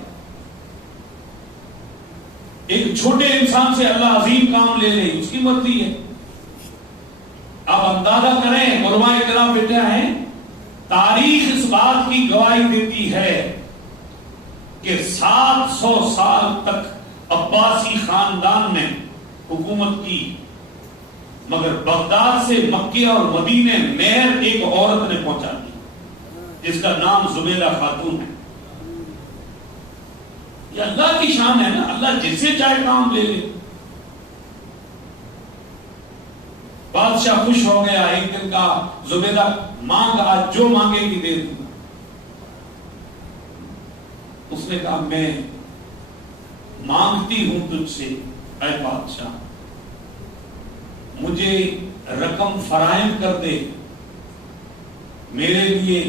ایک چھوٹے انسان سے اللہ عظیم کام لے لے، اس کی مرضی ہے۔ آپ اندازہ کریں، علماء کرام بیٹھے ہیں، تاریخ اس بات کی گواہی دیتی ہے کہ 700 سال تک عباسی خاندان نے حکومت کی، مگر بغداد سے مکہ اور مدینے مہر ایک عورت نے پہنچا دی جس کا نام زبیدہ خاتون ہے۔ یہ اللہ کی شان ہے نا، اللہ جیسے چاہے کام لے لے. بادشاہ خوش ہو گیا، ایک دن کہا زبیدہ مانگ، آج جو مانگے گی دے دوں. اس نے کہا میں مانگتی ہوں تجھ سے اے بادشاہ، مجھے رقم فراہم کر دے، میرے لیے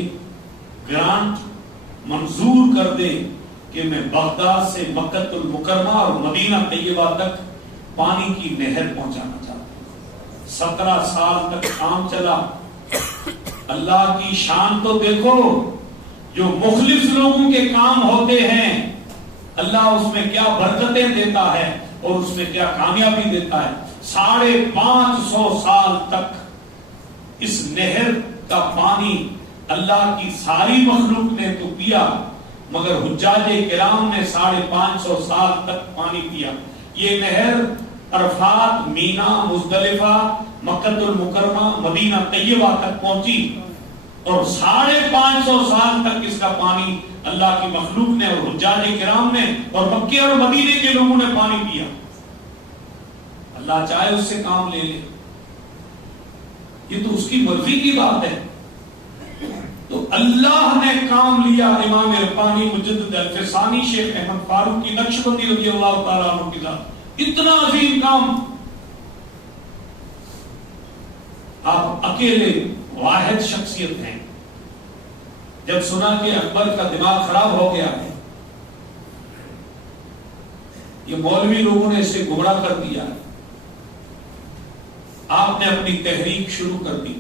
گرانٹ منظور کر دے کہ میں بغداد سے مکہ المکرمہ اور مدینہ طیبہ تک پانی کی نہر پہنچانا چاہتا ہوں. 17 سال تک کام چلا. اللہ کی شان تو دیکھو، جو مخلص لوگوں کے کام ہوتے ہیں اللہ اس میں کیا برکتیں دیتا ہے اور اس میں کیا کامیابی دیتا ہے. 550 سال تک اس نہر کا پانی اللہ کی ساری مخلوق نے تو پیا، مگر حجاج کرام نے 550 سال تک پانی پیا. یہ نہر عرفات، مینا، مزدلفہ، مکہ المکرمہ، مدینہ طیبہ تک پہنچی اور 550 سال تک اس کا پانی اللہ کی مخلوق نے اور حجاج کرام نے اور مکے اور مدینے کے لوگوں نے پانی پیا. اللہ چاہے اس سے کام لے لے، یہ تو اس کی مرضی کی بات ہے. تو اللہ نے کام لیا. امام ربانی مجدد الفسانی شیخ احمد فاروق کی نقشبندی رضی اللہ تعالیٰ عنہ کی ذات، اتنا عظیم کام. آپ اکیلے واحد شخصیت ہیں. جب سنا کہ اکبر کا دماغ خراب ہو گیا ہے، یہ مولوی لوگوں نے اسے گمراہ کر دیا، آپ نے اپنی تحریک شروع کر دی.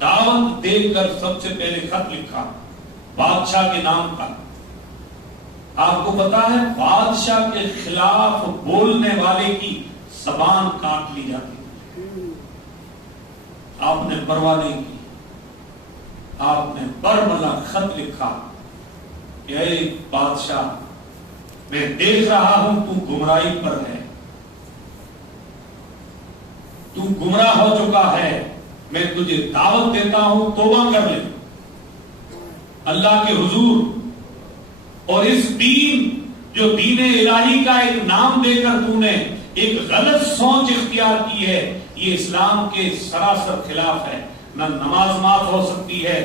دعوت دے کر سب سے پہلے خط لکھا بادشاہ کے نام کا. آپ کو پتا ہے بادشاہ کے خلاف بولنے والے کی زبان کاٹ لی جاتی. آپ نے پرواہ نہیں کی، آپ نے برملا خط لکھا کہ اے بادشاہ، میں دیکھ رہا ہوں تو گمراہی پر ہے، تو گمراہ ہو چکا ہے، میں تجھے دعوت دیتا ہوں توبہ کر لے اللہ کے حضور. اور اس دین جو دین الہی کا ایک نام دے کر تو نے ایک غلط سوچ اختیار کی ہے، یہ اسلام کے سراسر خلاف ہے. نہ نماز معاف ہو سکتی ہے،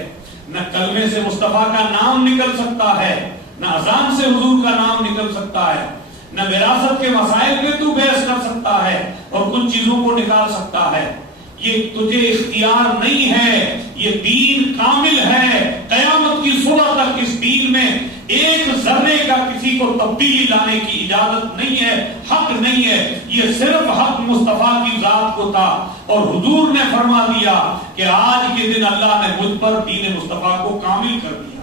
نہ کلمے سے مصطفیٰ کا نام نکل سکتا ہے، نہ اذان سے حضور کا نام نکل سکتا ہے، نہ وراثت کے مسائل پہ تو بحث کر سکتا ہے اور کچھ چیزوں کو نکال سکتا ہے. یہ تجھے اختیار نہیں ہے. یہ دین کامل ہے. قیامت کی صبح تک اس دین میں ایک ذرے کا کسی کو تبدیلی لانے کی اجازت نہیں ہے، حق نہیں ہے. یہ صرف حق مصطفیٰ کی ذات کو تھا اور حضور نے فرما دیا کہ آج کے دن اللہ نے مجھ پر دین مصطفیٰ کو کامل کر دیا.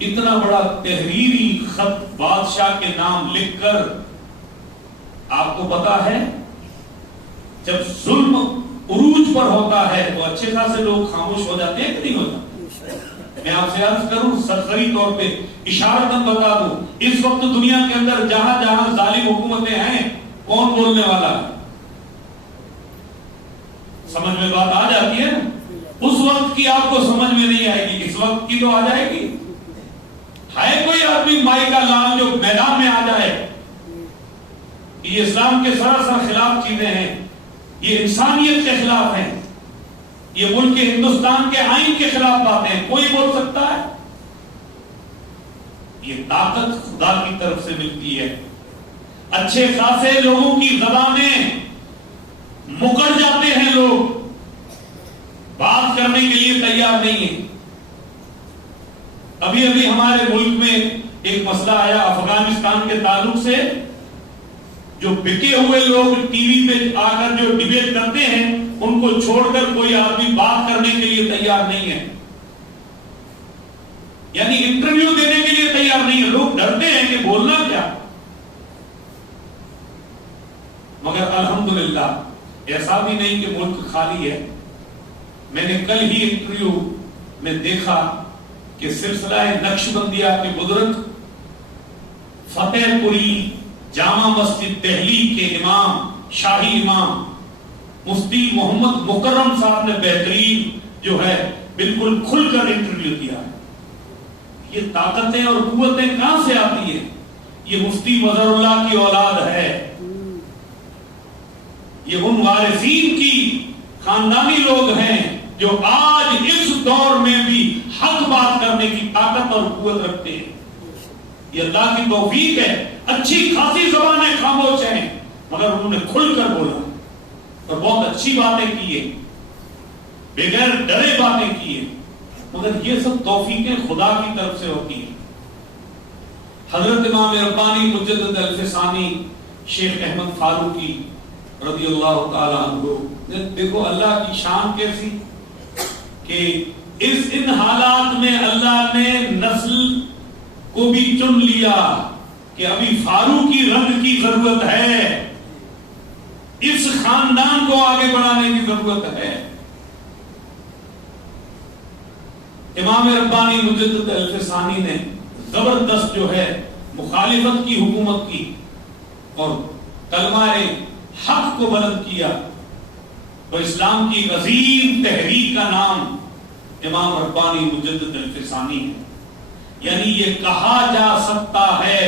اتنا بڑا تحریری خط بادشاہ کے نام لکھ کر، آپ کو پتا ہے جب ظلم عروج پر ہوتا ہے تو اچھے خاصے لوگ خاموش ہو جاتے ہیں کہ نہیں ہو جاتے. میں آپ سے عرض کروں، سرسری طور پہ اشارتاً بتا دوں، اس وقت دنیا کے اندر جہاں جہاں ظالم حکومتیں ہیں، کون بولنے والا ہے؟ سمجھ میں بات آ جاتی ہے نا. اس وقت کی آپ کو سمجھ میں نہیں آئے گی، اس وقت کی تو آ جائے گی. ہے کوئی آدمی مائی کا لال جو میدان میں آ جائے؟ یہ اسلام کے سراسر خلاف چیزیں ہیں، یہ انسانیت کے خلاف ہیں، یہ ملک ہندوستان کے آئین کے خلاف باتیں ہیں. کوئی بول سکتا ہے؟ یہ طاقت خدا کی طرف سے ملتی ہے. اچھے خاصے لوگوں کی زبانیں مکر جاتے ہیں، لوگ بات کرنے کے لیے تیار نہیں ہیں. ابھی ابھی ہمارے ملک میں ایک مسئلہ آیا افغانستان کے تعلق سے. جو بکے ہوئے لوگ ٹی وی پہ آ کر جو ڈیبیٹ کرتے ہیں، ان کو چھوڑ کر کوئی آدمی بات کرنے کے لیے تیار نہیں ہے، یعنی انٹرویو دینے کے لیے تیار نہیں ہے. لوگ ڈرتے ہیں کہ بولنا کیا. مگر الحمدللہ ایسا بھی نہیں کہ ملک خالی ہے. میں نے کل ہی انٹرویو میں دیکھا کہ سلسلہ نقشبندیہ کے بزرگ فتح پوری جامع مسجد دہلی کے امام، شاہی امام مفتی محمد مکرم صاحب نے بہترین جو ہے بالکل کھل کر انٹرویو دیا ہے. یہ طاقتیں اور قوتیں کہاں سے آتی ہیں؟ یہ مفتی مظہر اللہ کی اولاد ہے، یہ ان وارثین کی خاندانی لوگ ہیں جو آج اس دور میں بھی حق بات کرنے کی طاقت اور قوت رکھتے ہیں۔ یہ اللہ کی توفیق ہے، اچھی خاصی زبانیں خاموش ہیں مگر انہوں نے کھل کر بولا اور بہت اچھی باتیں کی ہیں، بغیر ڈرے باتیں کی ہیں، مگر یہ سب توفیقیں خدا کی طرف سے ہوتی ہیں۔ حضرت امام ربانی مجدد الفسانی شیخ احمد فاروقی رضی اللہ تعالی عنہ، دیکھو اللہ کی شان کیسی کہ ان حالات میں اللہ نے نسل کو بھی چن لیا کہ ابھی فاروقی رنگ کی ضرورت ہے، اس خاندان کو آگے بڑھانے کی ضرورت ہے۔ امام ربانی مجدد الفسانی نے زبردست جو ہے مخالفت کی حکومت کی اور کلمہ حق کو بلند کیا، تو اسلام کی عظیم تحریک کا نام امام ربانی مجدد الفسانی ہے۔ یعنی یہ کہا جا سکتا ہے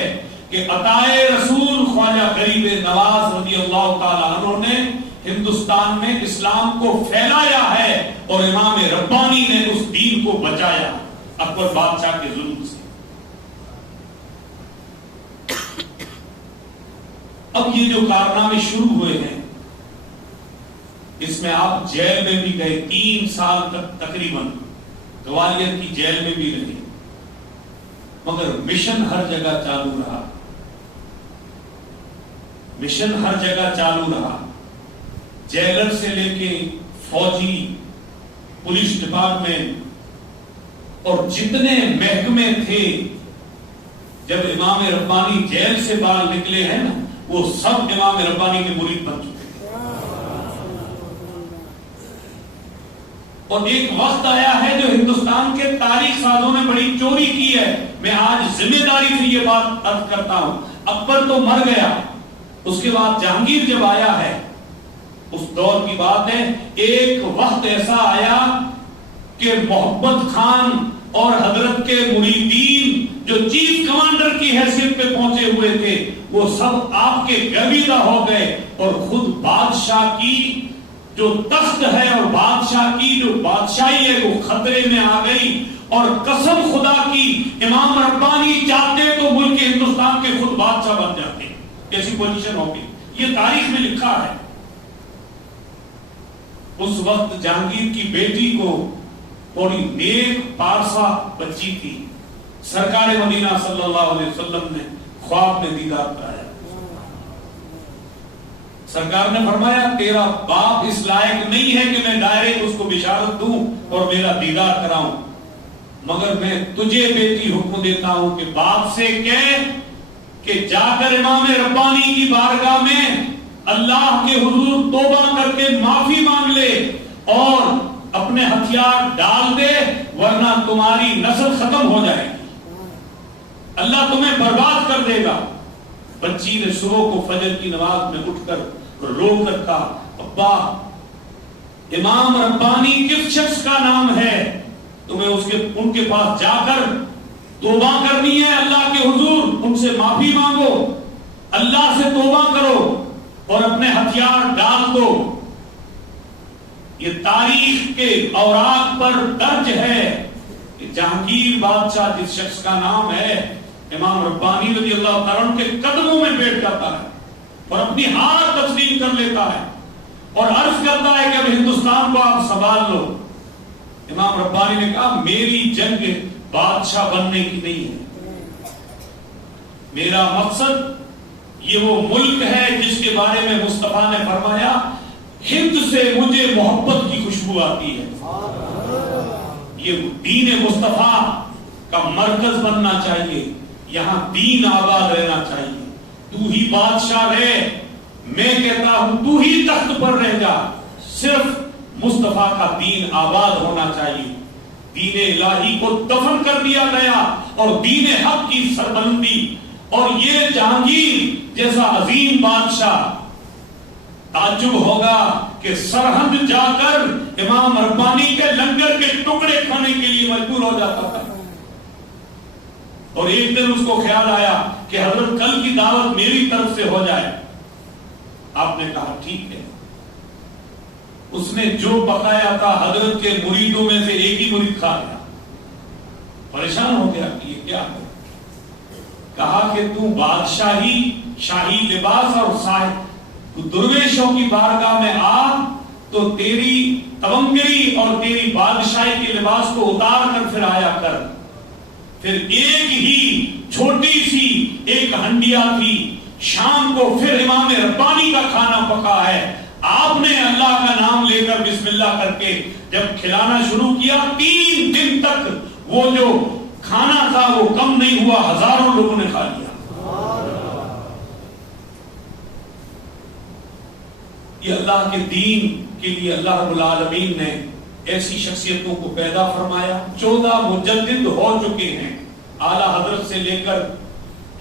کہ عطائے رسول خواجہ غریب نواز رضی اللہ تعالی عنہ نے ہندوستان میں اسلام کو پھیلایا ہے اور امام ربانی نے اس دین کو بچایا اکبر بادشاہ کے ظلم سے۔ اب یہ جو کارنامے شروع ہوئے ہیں اس میں آپ جیل میں بھی گئے، 3 سال تک تقریباً گوالیار کی جیل میں بھی رہے، مگر مشن ہر جگہ چالو رہا، مشن ہر جگہ چالو رہا۔ جیلر سے لے کے فوجی، پولیس ڈپارٹمنٹ اور جتنے محکمے تھے، جب امام ربانی جیل سے باہر نکلے ہیں نا، وہ سب امام ربانی کے مرید بن چکے ہیں۔ اور ایک وقت آیا ہے جو ہندوستان کے تاریخ سازوں نے بڑی چوری کی ہے، میں آج ذمہ داری سے یہ بات عرض کرتا ہوں۔ اکبر تو مر گیا، اس کے بعد جہانگیر جب آیا ہے، اس دور کی بات ہے، ایک وقت ایسا آیا کہ محبت خان اور حضرت کے مریدین جو چیف کمانڈر کی حیثیت پہ پہنچے ہوئے تھے، وہ سب آپ کے گرویدہ ہو گئے اور خود بادشاہ کی جو تخت ہے اور بادشاہ کی جو بادشاہی ہے وہ خطرے میں آ گئی۔ اور قسم خدا کی امام ربانی چاہتے تو ملک ہندوستان کے خود بادشاہ بن جاتے، کیسی پوزیشن ہوگی، یہ تاریخ میں لکھا ہے۔ اس وقت جہانگیر کی بیٹی کو تھوڑی نیک پارسا بچی تھی، سرکار مدینہ صلی اللہ علیہ وسلم نے خواب میں دیدار کرایا۔ سرکار نے فرمایا تیرا باپ اس لائق نہیں ہے کہ میں ڈائریکٹ اس کو بشارت دوں اور میرا دیدار کراؤں، مگر میں تجھے بیٹی حکم دیتا ہوں کہ باپ سے کہہ کہ جا کر امام ربانی کی بارگاہ میں اللہ کے حضور توبہ کر کے معافی مانگ لے اور اپنے ہتھیار ڈال دے، ورنہ تمہاری نسل ختم ہو جائے گی، اللہ تمہیں برباد کر دے گا۔ بچی نے صبح کو فجر کی نماز میں اٹھ کر رو کر کہا ابا، امام ربانی کس شخص کا نام ہے؟ تمہیں ان کے پاس جا کر توبہ کرنی ہے اللہ کے حضور، ان سے معافی مانگو، اللہ سے توبہ کرو اور اپنے ہتھیار ڈال دو۔ یہ تاریخ کے اوراق پر درج ہے کہ جہانگیر بادشاہ جس شخص کا نام ہے امام ربانی رضی اللہ تعالیٰ عنہ کے قدموں میں بیٹھ جاتا ہے اور اپنی ہار تسلیم کر لیتا ہے اور عرض کرتا ہے کہ اب ہندوستان کو آپ سنبھال لو۔ امام ربانی نے کہا میری جنگ بادشاہ بننے کی نہیں ہے، میرا مقصد یہ وہ ملک ہے جس کے بارے میں مصطفیٰ نے فرمایا ہند سے مجھے محبت کی خوشبو آتی ہے۔ یہ دین مصطفیٰ کا مرکز بننا چاہیے، یہاں دین آباد رہنا چاہیے۔ تو ہی بادشاہ رہے، میں کہتا ہوں تو ہی تخت پر رہ جا، صرف مصطفیٰ کا دین آباد ہونا چاہیے۔ دین الہی کو دفن کر دیا گیا اور دین حق کی سربلندی، اور یہ جہانگیر جیسا عظیم بادشاہ، تعجب ہوگا کہ سرہند جا کر امام ربانی کے لنگر کے ٹکڑے کھانے کے لیے مجبور ہو جاتا تھا۔ اور ایک دن اس کو خیال آیا کہ حضرت کل کی دعوت میری طرف سے ہو جائے. آپ نے کہا ٹھیک ہے. اس نے جو پکایا تھا حضرت کے مریدوں میں سے ایک ہی مرید کھا گیا. پریشان ہو گیا کہ یہ کیا ہے. کہا کہ تو بادشاہی شاہی لباس اور صاحب درویشوں کی بارگاہ میں آ تو تیری تونگری اور تیری بادشاہی کے لباس کو اتار کر پھر آیا کر. پھر ایک ہی چھوٹی سی ایک ہنڈیا تھی. شام کو پھر امام ربانی کا کھانا پکا ہے. آپ نے اللہ کا نام لے کر بسم اللہ کر کے جب کھلانا شروع کیا 3 دن تک وہ جو کھانا تھا وہ کم نہیں ہوا, ہزاروں لوگوں نے کھا لیا. یہ اللہ کے دین کے لیے اللہ رب العالمین نے ایسی شخصیتوں کو پیدا فرمایا. 14 مجدد ہو چکے ہیں. اعلیٰ حضرت سے لے کر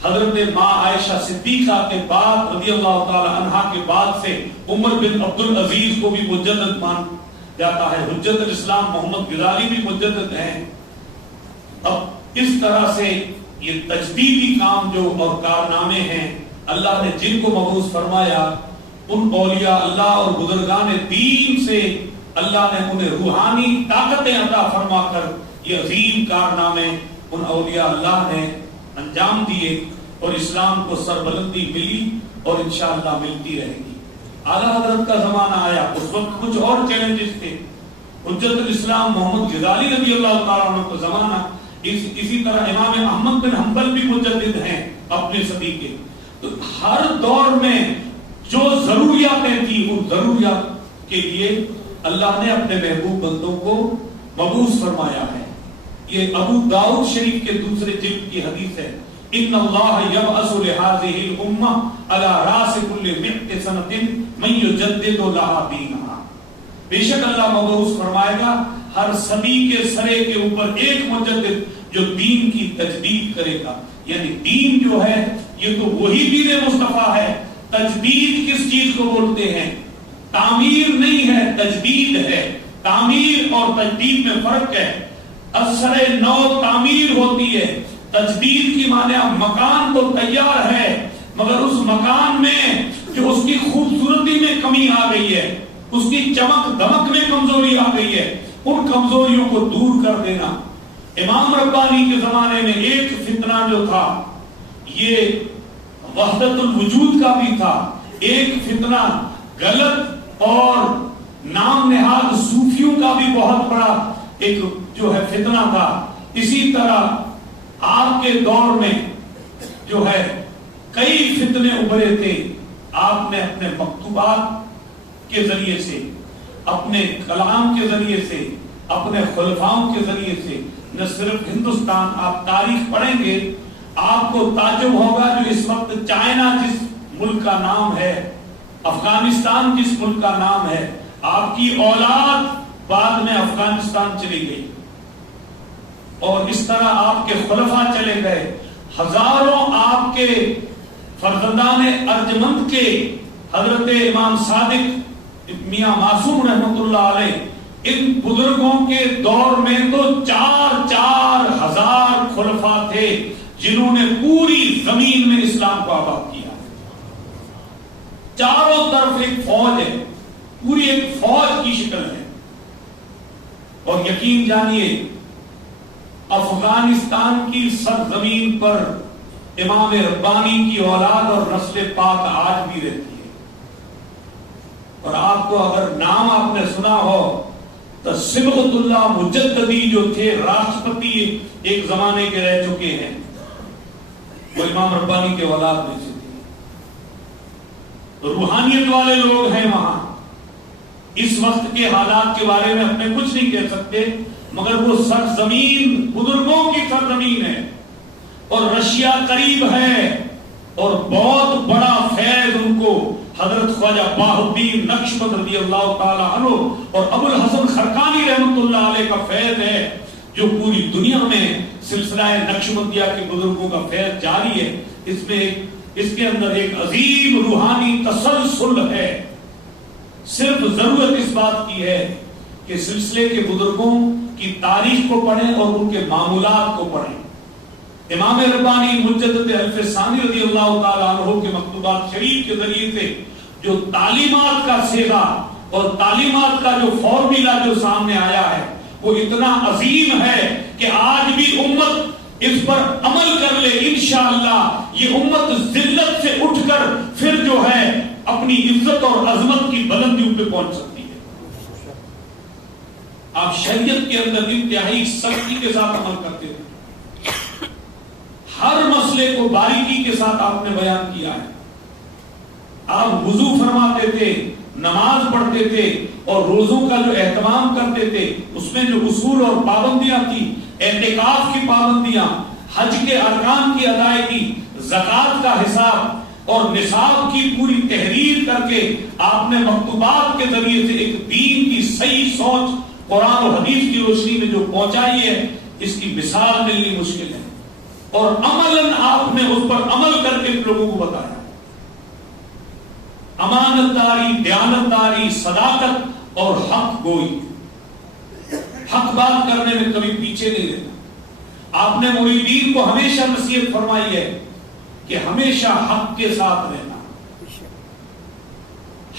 حضرت ماں عائشہ صدیقہ کے بعد رضی اللہ تعالی عنہا کے بعد سے عمر بن عبد العزیز کو بھی مجدد مان جاتا ہے. حجت الاسلام محمد غزالی بھی مجدد ہیں. اب اس طرح سے یہ تجدیدی کام جو اور کارنامے ہیں اللہ نے جن کو مبعوث فرمایا, ان اولیاء اللہ اور بزرگان دین سے اللہ نے انہیں روحانی طاقتیں عطا فرما کر یہ عظیم کارنامے ان اولیاء اللہ نے انجام دیے اور اسلام کو سربلندی ملی اور انشاءاللہ ملتی رہے گی. اعلیٰ حضرت کا زمانہ آیا, اس وقت کچھ اور چیلنجز تھے. حجت الاسلام محمد غزالی رضی اللہ تعالیٰ عنہ کا زمانہ, اسی طرح امام احمد بن حنبل بھی مجدد ہیں اپنے صدی کے. تو ہر دور میں جو ضروریاتیں تھیں ان ضروریات کے لیے اللہ نے اپنے محبوب بندوں کو مبعوث فرمایا ہے. یہ ابو داؤد شریف کے دوسرے جلد کی حدیث ہے. ان اللہ یبعث لهذه الامه على راس كل 100 سنه من يجدد لها دینها. بے شک اللہ مبعوث فرمائے گا ہر صدی کے سرے کے اوپر ایک مجدد جو دین کی تجدید کرے گا. یعنی دین جو ہے یہ تو وہی دین مصطفیٰ ہے. تجدید کس چیز کو بولتے ہیں؟ تعمیر نہیں ہے, تجدید ہے. تعمیر اور تجدید میں فرق ہے. اثر نو تعمیر ہوتی ہے, تجدید کی معنی مکان تو تیار ہے مگر اس مکان میں جو اس کی خوبصورتی میں کمی آ گئی ہے, اس کی چمک دمک میں کمزوری آ گئی ہے, ان کمزوریوں کو دور کر دینا. امام ربانی کے زمانے میں ایک فتنہ جو تھا یہ وحدت الوجود کا بھی تھا. ایک فتنہ غلط اور نام نہاد صوفیوں کا بھی بہت بڑا ایک جو ہے فتنہ تھا. اسی طرح آپ کے دور میں جو ہے کئی فتنے ابھرے تھے. آپ نے اپنے مکتوبات کے ذریعے سے, اپنے کلام کے ذریعے سے, اپنے خلفاؤں کے ذریعے سے نہ صرف ہندوستان, آپ تاریخ پڑھیں گے آپ کو تعجب ہوگا جو اس وقت چائنا جس ملک کا نام ہے, افغانستان جس ملک کا نام ہے, آپ کی اولاد بعد میں افغانستان چلی گئی اور اس طرح آپ کے خلفاء چلے گئے. ہزاروں آپ کے فرزندان ارجمند کے حضرت امام صادق میاں معصوم رحمت اللہ علیہ, ان بزرگوں کے دور میں تو 4 ہزار خلفاء تھے جنہوں نے پوری زمین میں اسلام کو آباد کیا. چاروں طرف ایک فوج ہے, پوری ایک فوج کی شکل ہے. اور یقین جانیے افغانستان کی سرزمین پر امام ربانی کی اولاد اور نسل پاک آج بھی رہتی ہے. اور آپ کو اگر نام آپ نے سنا ہو تو صبغت اللہ مجددی جو تھے راشٹرپتی ایک زمانے کے رہ چکے ہیں, وہ امام ربانی کے اولاد میں سے تھے. روحانیت والے لوگ ہیں وہاں. اس وقت کے حالات کے بارے میں اپنے کچھ نہیں کہہ سکتے مگر وہ سرزمین بزرگوں کی سرزمین ہے اور رشیا قریب ہے اور بہت بڑا فیض ان کو حضرت خواجہ باہ الدین نقشبند رضی اللہ تعالی عنہ اور ابو الحسن خرقانی رحمت اللہ علیہ کا فیض ہے جو پوری دنیا میں سلسلہ نقشبندیہ کے بزرگوں کا فیض جاری ہے. اس کے اندر ایک عظیم روحانی تسلسل ہے. صرف ضرورت اس بات کی ہے کہ سلسلے کے بزرگوں کی تاریخ کو پڑھیں اور ان کے معمولات کو پڑھیں. امام ربانی مجدد الف ثانی رضی اللہ تعالیٰ عنہ کے مکتوبات شریف کے ذریعے سے جو تعلیمات کا صیغہ اور تعلیمات کا جو فارمولا جو سامنے آیا ہے وہ اتنا عظیم ہے کہ آج بھی امت اس پر عمل کر لے انشاءاللہ یہ امت ذلت سے اٹھ کر پھر جو ہے اپنی عزت اور عظمت کی بلندیوں پہ پہنچ سکتی ہے۔ آپ شریعت کے اندر انتہائی سختی کے ساتھ عمل کرتے ہیں، ہر مسئلے کو باریکی کے ساتھ آپ نے بیان کیا ہے۔ آپ وضو فرماتے تھے، نماز پڑھتے تھے اور روزوں کا جو اہتمام کرتے تھے اس میں جو اصول اور پابندیاں تھی، اعتکاف کی پابندیاں، حج کے ارکان کی ادائیگی، زکوٰۃ کا حساب اور نصاب کی پوری تحریر کر کے آپ نے مکتوبات کے ذریعے سے ایک دین کی صحیح سوچ قرآن و حدیث کی روشنی میں جو پہنچائی ہے، اس کی مثال ملنی مشکل ہے، اور عملاً آپ نے اس پر عمل کر کے لوگوں کو بتایا۔ امانت داری، دیانت داری، صداقت اور حق گوئی، حق بات کرنے میں کبھی پیچھے نہیں رہنا۔ آپ نے مریدین کو ہمیشہ نصیحت فرمائی ہے کہ ہمیشہ حق کے ساتھ رہنا،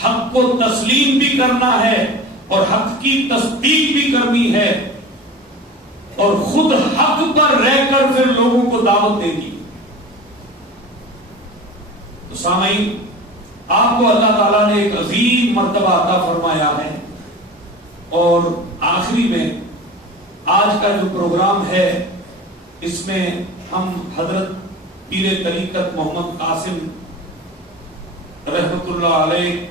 حق کو تسلیم بھی کرنا ہے اور حق کی تصدیق بھی کرنی ہے، اور خود حق پر رہ کر پھر لوگوں کو دعوت دینی۔ تو سامعین، آپ کو اللہ تعالیٰ نے ایک عظیم مرتبہ عطا فرمایا ہے، اور آخری میں آج کا جو پروگرام ہے اس میں ہم حضرت پیر طریقت محمد قاسم رحمت اللہ علیہ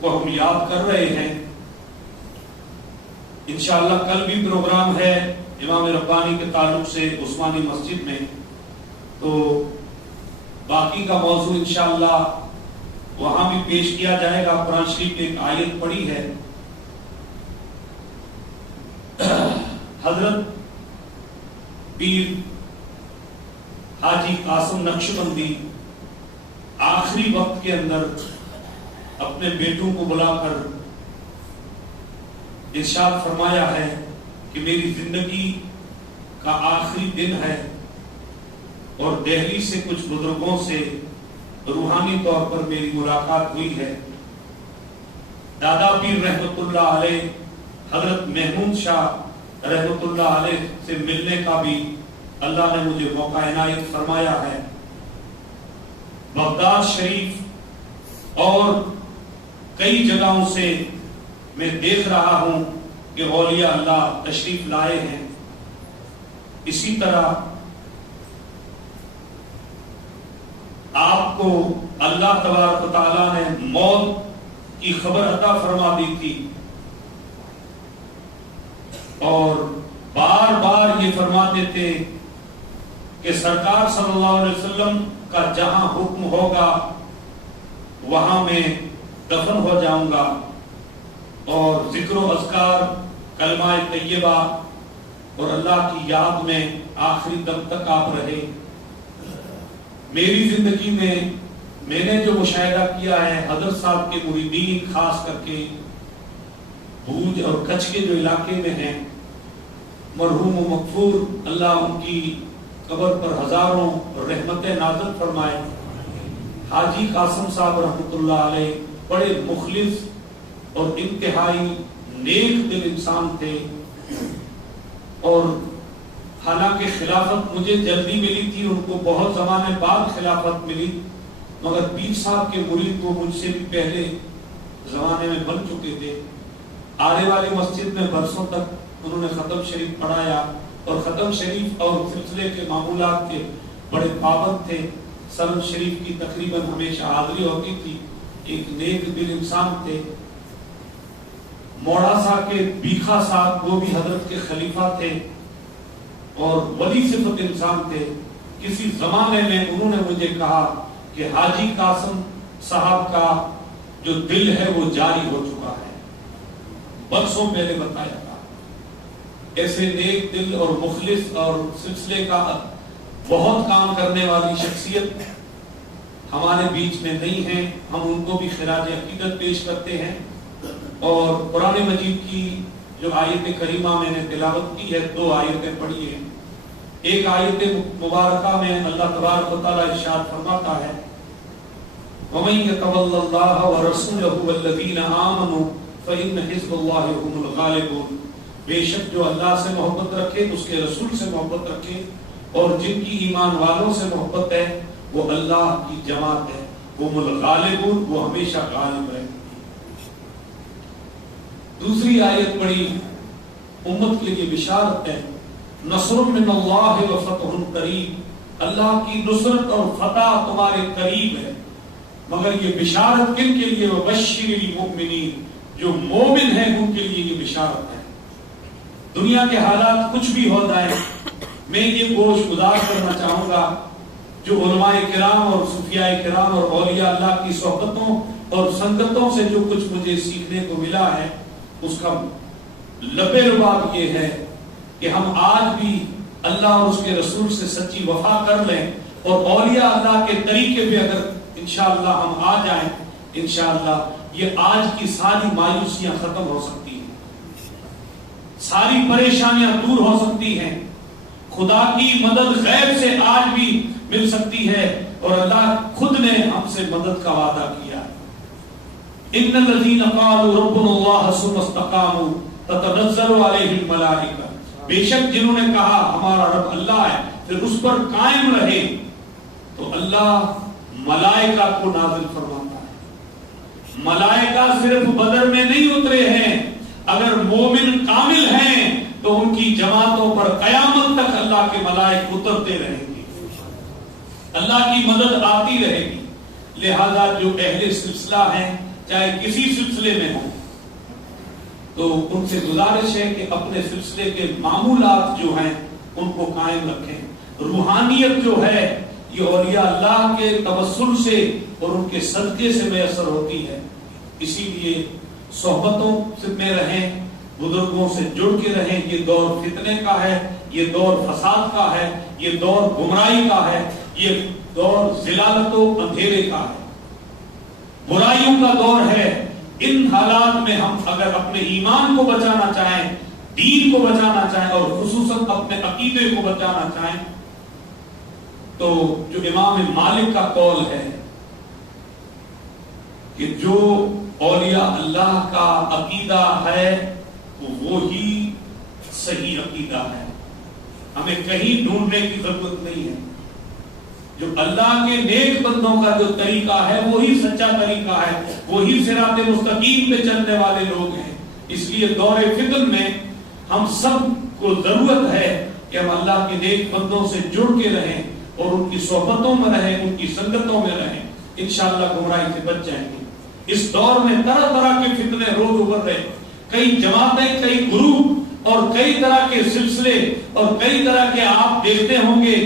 کو ہم یاد کر رہے ہیں۔ انشاءاللہ کل بھی پروگرام ہے امام ربانی کے تعلق سے عثمانی مسجد میں، تو باقی کا موضوع انشاءاللہ وہاں بھی پیش کیا جائے گا۔ قرآن شریف میں ایک آیت پڑھی ہے، حضرت پیر حاجی قاسم نقشبندی آخری وقت کے اندر اپنے بیٹوں کو بلا کر ارشاد فرمایا ہے کہ میری زندگی کا آخری دن ہے، اور دہلی سے کچھ بزرگوں سے روحانی طور پر میری ملاقات ہوئی ہے۔ دادا پیر رحمت اللہ علیہ، حضرت محمود شاہ رحمت اللہ علیہ سے ملنے کا بھی اللہ نے مجھے موقع عنایت فرمایا ہے۔ بغداد شریف اور کئی جگہوں سے میں دیکھ رہا ہوں کہ اولیاء اللہ تشریف لائے ہیں۔ اسی طرح آپ کو اللہ تبارک و تعالیٰ نے موت کی خبر عطا فرما دی تھی، اور بار بار یہ فرماتے تھے کہ سرکار صلی اللہ علیہ وسلم کا جہاں حکم ہوگا وہاں میں دفن ہو جاؤں گا، اور ذکر و اذکار، کلمہ طیبہ اور اللہ کی یاد میں آخری دم تک آپ رہے۔ میری زندگی میں میں نے جو مشاہدہ کیا ہے، حضرت صاحب کے مریدین خاص کر کے بھوج اور کچھ کے جو علاقے میں ہیں، مرحوم و مغفور اللہ ان کی قبر پر ہزاروں رحمتیں نازل فرمائے، حاجی قاسم صاحب رحمت اللہ علیہ بڑے مخلص اور انتہائی نیک دل انسان تھے، اور حالانکہ خلافت مجھے جلدی ملی تھی، ان کو بہت زمانے بعد خلافت ملی، مگر پیر صاحب کے مرید وہ مجھ سے بھی پہلے زمانے میں بن چکے تھے۔ آرے والی مسجد میں برسوں تک انہوں نے ختم شریف پڑھایا، اور ختم شریف اور سلسلے کے معمولات کے بڑے پابند تھے۔ سرد شریف کی تقریباً ہمیشہ حاضری ہوتی تھی، ایک نیک دل انسان تھے۔ موڑاسا کے بیکھا صاحب وہ بھی حضرت کے خلیفہ تھے اور ولی صفت انسان تھے۔ کسی زمانے میں انہوں نے مجھے کہا کہ حاجی قاسم صاحب کا جو دل ہے وہ جاری ہو چکا ہے، برسوں پہلے بتایا تھا۔ ایسے نیک دل اور مخلص اور سلسلے کا بہت کام کرنے والی شخصیت ہمارے بیچ میں نہیں ہے، ہم ان کو بھی خراج عقیدت پیش کرتے ہیں۔ اور قرآن مجید کی جو آیت کریمہ میں نے تلاوت کی ہے، 2 آیتیں پڑھی ہیں، ایک آیت مبارکہ میں اللہ تبارک و تعالی ارشاد فرماتا ہے وَمَن يَتَوَلَّ اللَّهَ وَرَسُولَهُ وَالَّذِينَ آمَنُوا فَإِنَّ حِزْبَ اللَّهِ هُمُ الْغَالِبُونَ، بے شک جو اللہ سے محبت رکھے، اس کے رسول سے محبت رکھے اور جن کی ایمان والوں سے محبت ہے وہ اللہ کی جماعت ہے، هُمُ الْغَالِبُونَ، وہ ہمیشہ غالب رہے۔ دوسری آیت بڑی امت کے لیے بشارت ہے، نصر من اللہ وفتح قریب، اللہ کی نصرت اور فتح تمہارے قریب ہے، مگر یہ بشارت کن کے لیے؟ وبشر المؤمنین، جو مومن ہیں ان کے لیے یہ بشارت ہے۔ دنیا کے حالات کچھ بھی ہو جائیں، میں یہ گوش گزار کرنا چاہوں گا جو علماء کرام اور صوفیاء کرام اور اولیاء اللہ کی صحبتوں اور سنگتوں سے جو کچھ مجھے سیکھنے کو ملا ہے، اس کا لبے لباب یہ ہے کہ ہم آج بھی اللہ اور اس کے رسول سے سچی وفا کر لیں اور اولیاء اللہ کے طریقے پہ اگر انشاءاللہ ہم آ جائیں، انشاءاللہ یہ آج کی ساری مایوسیاں ختم ہو سکتی ہیں، ساری پریشانیاں دور ہو سکتی ہیں، خدا کی مدد غیب سے آج بھی مل سکتی ہے، اور اللہ خود نے ہم سے مدد کا وعدہ کیا ہے۔ ان الذين قالوا ربنا الله ثم استقاموا تتنزل عليهم الملائکہ، بے شک جنہوں نے کہا ہمارا رب اللہ ہے پھر اس پر قائم رہے تو اللہ ملائکہ کو نازل فرماتا ہے۔ ملائکہ صرف بدر میں نہیں اترے ہیں، اگر مومن کامل ہیں تو ان کی جماعتوں پر قیامت تک اللہ کے ملائکہ اترتے رہیں گے، اللہ کی مدد آتی رہے گی۔ لہذا جو اہل سلسلہ ہیں چاہے کسی سلسلے میں ہوں تو ان سے گزارش ہے کہ اپنے سلسلے کے معمولات جو ہیں ان کو قائم رکھیں۔ روحانیت جو ہے یہ اولیاء اللہ کے توسل سے اور ان کے صدقے سے میسر ہوتی ہے، اسی لیے صحبتوں میں رہیں، بزرگوں سے جڑ کے رہیں۔ یہ دور فتنے کا ہے، یہ دور فساد کا ہے، یہ دور گمراہی کا ہے، یہ دور ضلالت و اندھیرے کا ہے، برائیوں کا دور ہے۔ ان حالات میں ہم اگر اپنے ایمان کو بچانا چاہیں، دین کو بچانا چاہیں اور خصوصاً اپنے عقیدے کو بچانا چاہیں تو جو امام مالک کا قول ہے کہ جو اولیاء اللہ کا عقیدہ ہے وہی صحیح عقیدہ ہے، ہمیں کہیں ڈھونڈنے کی ضرورت نہیں ہے۔ جو اللہ کے نیک بندوں کا جو طریقہ ہے وہی سچا طریقہ ہے، وہی صراط مستقیم پہ چلنے والے لوگ ہیں۔ اس لیے دور فتن میں ہم سب کو ضرورت ہے کہ ہم اللہ کے نیک بندوں سے جڑ کے رہیں اور ان کی صحبتوں میں رہیں، ان کی سنگتوں میں رہیں، انشاءاللہ گمراہی سے بچ جائیں گے۔ اس دور میں طرح طرح کے فتنے روز ابھر رہے، کئی جماعتیں، کئی گروپ اور کئی طرح کے سلسلے اور کئی طرح کے آپ دیکھتے ہوں گے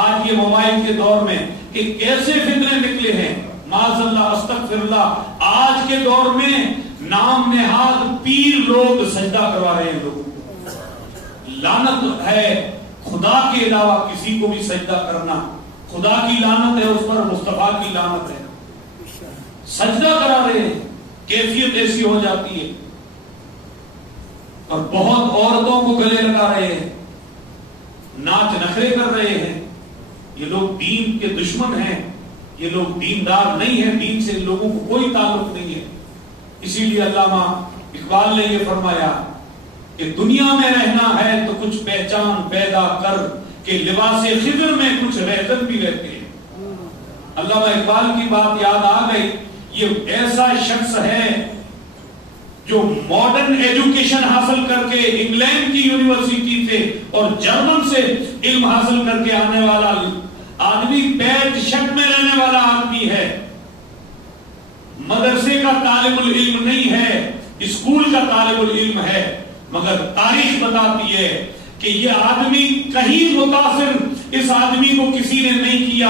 آج یہ موبائل کے دور میں کہ کیسے فتنے نکلے ہیں۔ معاذ اللہ، استغفر اللہ، آج کے دور میں نام نہاد پیر لوگ سجدہ کروا رہے ہیں لوگوں کو۔ لعنت ہے خدا کے علاوہ کسی کو بھی سجدہ کرنا، خدا کی لعنت ہے اس پر، مصطفیٰ کی لعنت ہے، سجدہ کرا رہے ہیں، کیفیت ایسی ہو جاتی ہے۔ اور بہت عورتوں کو گلے لگا رہے ہیں، ناچ نخرے کر رہے ہیں۔ یہ لوگ دین کے دشمن ہیں، یہ لوگ دیندار نہیں ہیں، دین سے لوگوں کو کوئی تعلق نہیں ہے۔ اسی لیے علامہ اقبال نے یہ فرمایا کہ دنیا میں رہنا ہے تو کچھ پہچان پیدا کر کہ لباس خضر میں کچھ رہزن بھی رہتے ہیں۔ علامہ اقبال کی بات یاد آ گئی، یہ ایسا شخص ہے جو ماڈرن ایجوکیشن حاصل کر کے انگلینڈ کی یونیورسٹی سے اور جرمن سے علم حاصل کر کے آنے والا آدمی، پینٹ شرٹ میں رہنے والا آدمی ہے، مدرسے کا طالب العلم نہیں ہے، اسکول کا طالب العلم ہے، مگر تاریخ بتاتی ہے کہ یہ آدمی کہیں متاثر اس آدمی کو کسی نے نہیں کیا۔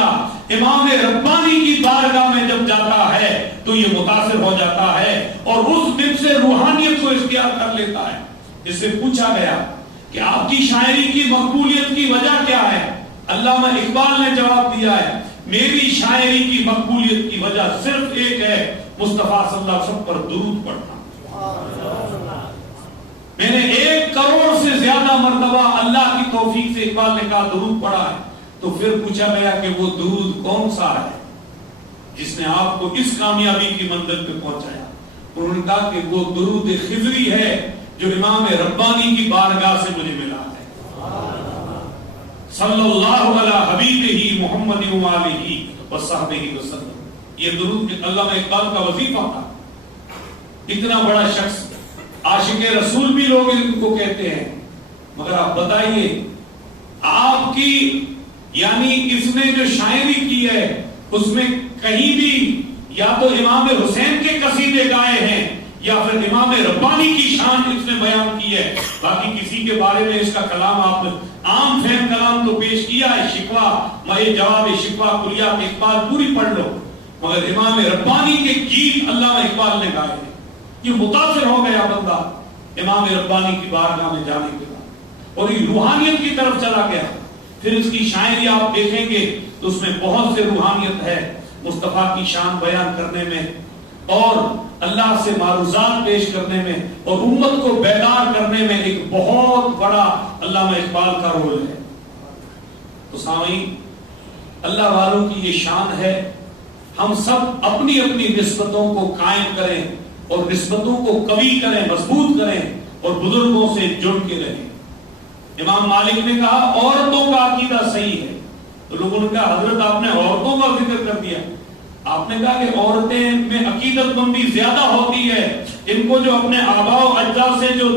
امام ربانی کی بارگاہ میں جب جاتا ہے تو یہ متاثر ہو جاتا ہے اور اس دن سے روحانیت کو اختیار کر لیتا ہے۔ اس سے پوچھا گیا کہ آپ کی شاعری کی مقبولیت کی وجہ کیا ہے؟ علامہ اقبال نے جواب دیا ہے، میری شاعری کی مقبولیت کی وجہ صرف ایک ہے، مصطفیٰ صلی اللہ علیہ وسلم پر درود پڑھنا۔ میں نے 1 کروڑ سے زیادہ مرتبہ اللہ کی توفیق سے اقبال نے کہا درود پڑھا ہے. تو پھر پوچھا گیا کہ وہ درود کون سا ہے جس نے آپ کو اس کامیابی کی منزل پہ پہنچایا؟ انہوں نے کہا کہ وہ درود خضری ہے جو امام ربانی کی بارگاہ سے مجھے ملا ہے. صلی اللہ علی حبیبہ محمد وآلہ وصحبہ وسلم. یہ درود علامہ اقبال کا وظیفہ تھا. اتنا بڑا شخص عاشق رسول بھی لوگ ان کو کہتے ہیں، مگر آپ بتائیے آپ کی یعنی اس نے جو شاعری کی ہے اس میں کہیں بھی یا تو امام حسین کے قصیدے گائے ہیں یا پھر امام ربانی کی شان اس نے بیان کی ہے. باقی کسی کے بارے میں اس کا کلام آپ نے عام فہم کلام تو پیش کیا ہے، شکوہ میں جواب شکوہ کلیات اقبال پوری پڑھ لو، مگر امام ربانی کے گیت علامہ اقبال نے گائے ہیں. یہ متاثر ہو گیا بندہ امام ربانی کی بارگاہ میں جانے کے بعد اور یہ روحانیت کی طرف چلا گیا. پھر اس کی شاعری آپ دیکھیں گے تو اس میں بہت سے روحانیت ہے، مصطفیٰ کی شان بیان کرنے میں اور اللہ سے معروضات پیش کرنے میں اور امت کو بیدار کرنے میں ایک بہت بڑا علامہ اقبال کا رول ہے. تو سامعین، اللہ والوں کی یہ شان ہے. ہم سب اپنی اپنی نسبتوں کو قائم کریں اور نسبتوں کو قوی کریں، مضبوط کریں اور بزرگوں سے جڑ کے رہیں. امام مالک نے کہا عورتوں کا عقیدہ صحیح ہے، تو لوگوں نے کہا حضرت آپ نے عورتوں کا ذکر کر دیا. آپ نے کہا کہ عورتیں میں عقیدت مندی زیادہ ہوتی ہے، ان کو جو اپنے آباء و اجداد سے جو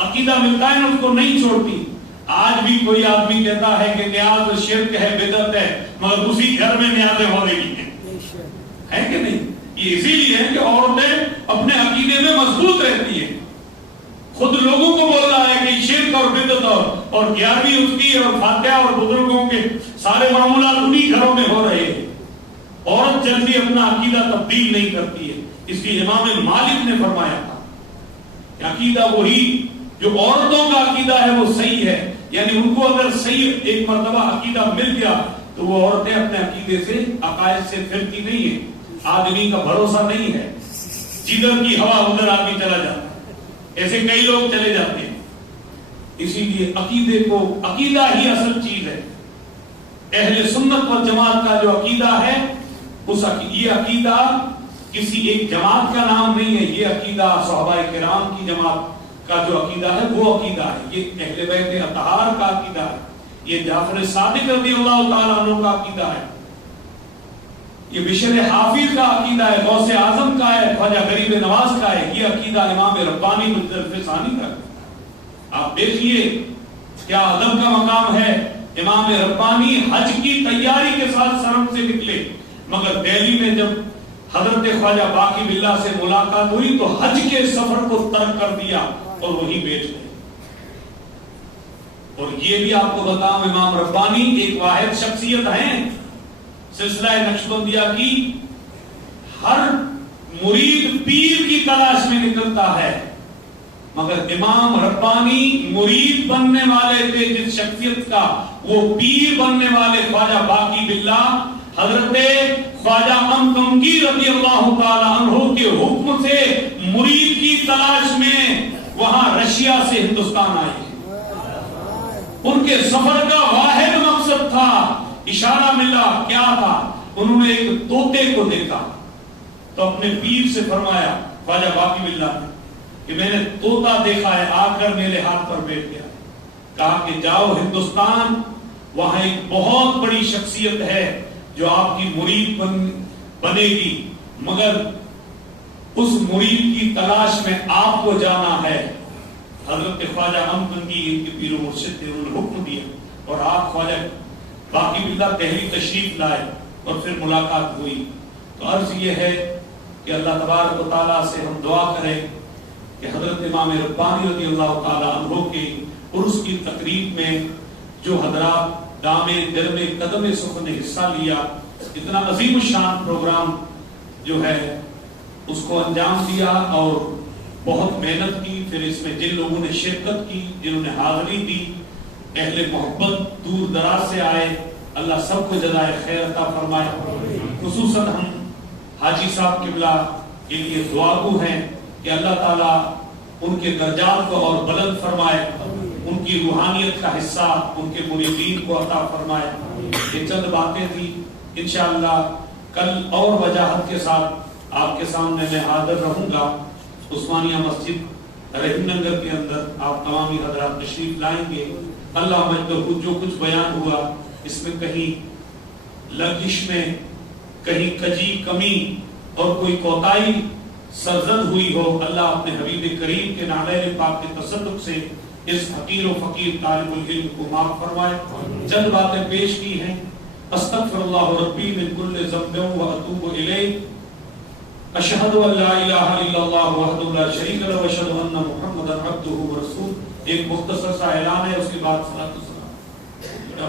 عقیدہ ملتا ہے نا اس کو نہیں چھوڑتی. آج بھی کوئی آدمی کہتا ہے کہ نیاز شرک ہے، بدعت ہے، مگر اسی گھر میں نیازیں ہو رہی ہیں، ہے کہ نہیں؟ یہ اسی لیے ہے کہ عورتیں اپنے عقیدے میں مضبوط رہتی ہیں. خود لوگوں کو بول رہا ہے کہ شرک اور بدعت اور 11ویں اس کی اور فاتحہ اور بزرگوں کے سارے معاملات انہی گھروں میں ہو رہے ہیں. عورت جلدی اپنا عقیدہ تبدیل نہیں کرتی ہے. اس لیے امام مالک نے فرمایا تھا کہ عقیدہ وہی جو عورتوں کا عقیدہ ہے وہ صحیح ہے. یعنی ان کو اگر صحیح ایک مرتبہ عقیدہ مل گیا تو وہ عورتیں اپنے عقیدے سے عقائد سے پھرتی نہیں ہیں. آدمی کا بھروسہ نہیں ہے، جدھر کی ہوا ادھر آدمی چلا جاتا ہے، ایسے کئی لوگ چلے جاتے ہیں. اسی لیے عقیدے کو عقیدہ ہی اصل چیز ہے. اہل سنت و جماعت کا جو عقیدہ ہے یہ عقیدہ کسی ایک جماعت کا نام نہیں ہے. یہ عقیدہ صحابہ کرام کی جماعت کا جو عقیدہ ہے وہ عقیدہ ہے. یہ اہل بیت اطہار کا عقیدہ ہے. یہ جعفر صادق رضی اللہ تعالیٰ عنہ کا عقیدہ ہے. یہ بشر حافظ کا عقیدہ ہے، غوث اعظم کا ہے، خواجہ غریب نواز کا ہے. یہ عقیدہ امام ربانی مترف ثانی کا ہے. آپ دیکھیے کیا ادب کا مقام ہے. امام ربانی حج کی تیاری کے ساتھ سرم سے نکلے، مگر دہلی میں جب حضرت خواجہ باقی باللہ سے ملاقات ہوئی تو حج کے سفر کو ترک کر دیا اور وہی بیٹھ گئے. اور یہ بھی آپ کو بتاؤں امام ربانی ایک واحد شخصیت ہیں سلسلہ نقشبندیہ کی. ہر مرید پیر کی تلاش میں نکلتا ہے، مگر امام ربانی مرید بننے والے تھے جس شخصیت کا، وہ پیر بننے والے خواجہ باقی باللہ حضرت خواجہ امکمگی رضی اللہ تعالی عنہ کے حکم سے مرید کی تلاش میں وہاں رشیا سے ہندوستان آئے. ان کے سفر کا واحد مقصد تھا، اشارہ ملا کیا تھا، انہوں نے ایک طوطے کو دیکھا تو اپنے پیر سے فرمایا خواجہ باقی باللہ نے کہ میں نے طوطا دیکھا ہے، آ کر میرے ہاتھ پر بیٹھ گیا. کہا کہ جاؤ ہندوستان، وہاں ایک بہت بڑی شخصیت ہے جو آپ کی مرید بنے گی، مگر اس مرید کی تلاش میں آپ کو جانا ہے. حضرت خواجہ امکمگی ان کے پیر و مرشد تھے، انہوں نے حکم دیا اور آپ خواجہ باقی باللہ دہلی تشریف لائے اور پھر ملاقات ہوئی. تو عرض یہ ہے کہ اللہ تبارک و تعالیٰ سے ہم دعا کریں کہ حضرت امام ربانی رضی اللہ تعالیٰ عنہ کے عرس کی تقریب میں جو حضرات دامے درمے قدم سخن نے حصہ لیا، اتنا عظیم الشان پروگرام جو ہے اس کو انجام دیا اور بہت محنت کی. پھر اس میں جن لوگوں نے شرکت کی، جنہوں نے حاضری دی، اہل محبت دور دراز سے آئے، اللہ سب کو جزائے خیر عطا فرمائے. خصوصاً ہم حاجی صاحب قبلہ کے لیے دعا گو ہیں کہ اللہ تعالیٰ ان کے درجات کو اور بلند فرمائے، ان کی روحانیت کا حصہ ان کے مریدین کو عطا فرمائے۔ یہ چند باتیں تھی، انشاءاللہ کل اور وجاہت کے ساتھ آپ کے سامنے میں حاضر رہوں گا۔ عثمانیہ مسجد رحیم نگر کے اندر آپ تمامی حضرات تشریف لائیں گے۔ اللہ مجدہ جو کچھ بیان ہوا اس میں کہیں لغزش میں، کہیں کجی کمی اور کوئی کوتاہی سرزد ہوئی ہو، اللہ اپنے حبیب کریم کے نالین پاک کے تصدق سے اس حقیر و فقیر طالب العلم کو معاف فرمائے۔ چند باتیں پیش کی ہیں۔ استغفر اللہ ربی من کل ذنب و اتوب الیہ، اشہد ان لا الہ الا اللہ وحدہ لا شریک لہ واشہد ان محمدا عبدہ ورسولہ۔ ایک مختصر سا اعلان ہے، اس کے بعد صلاۃ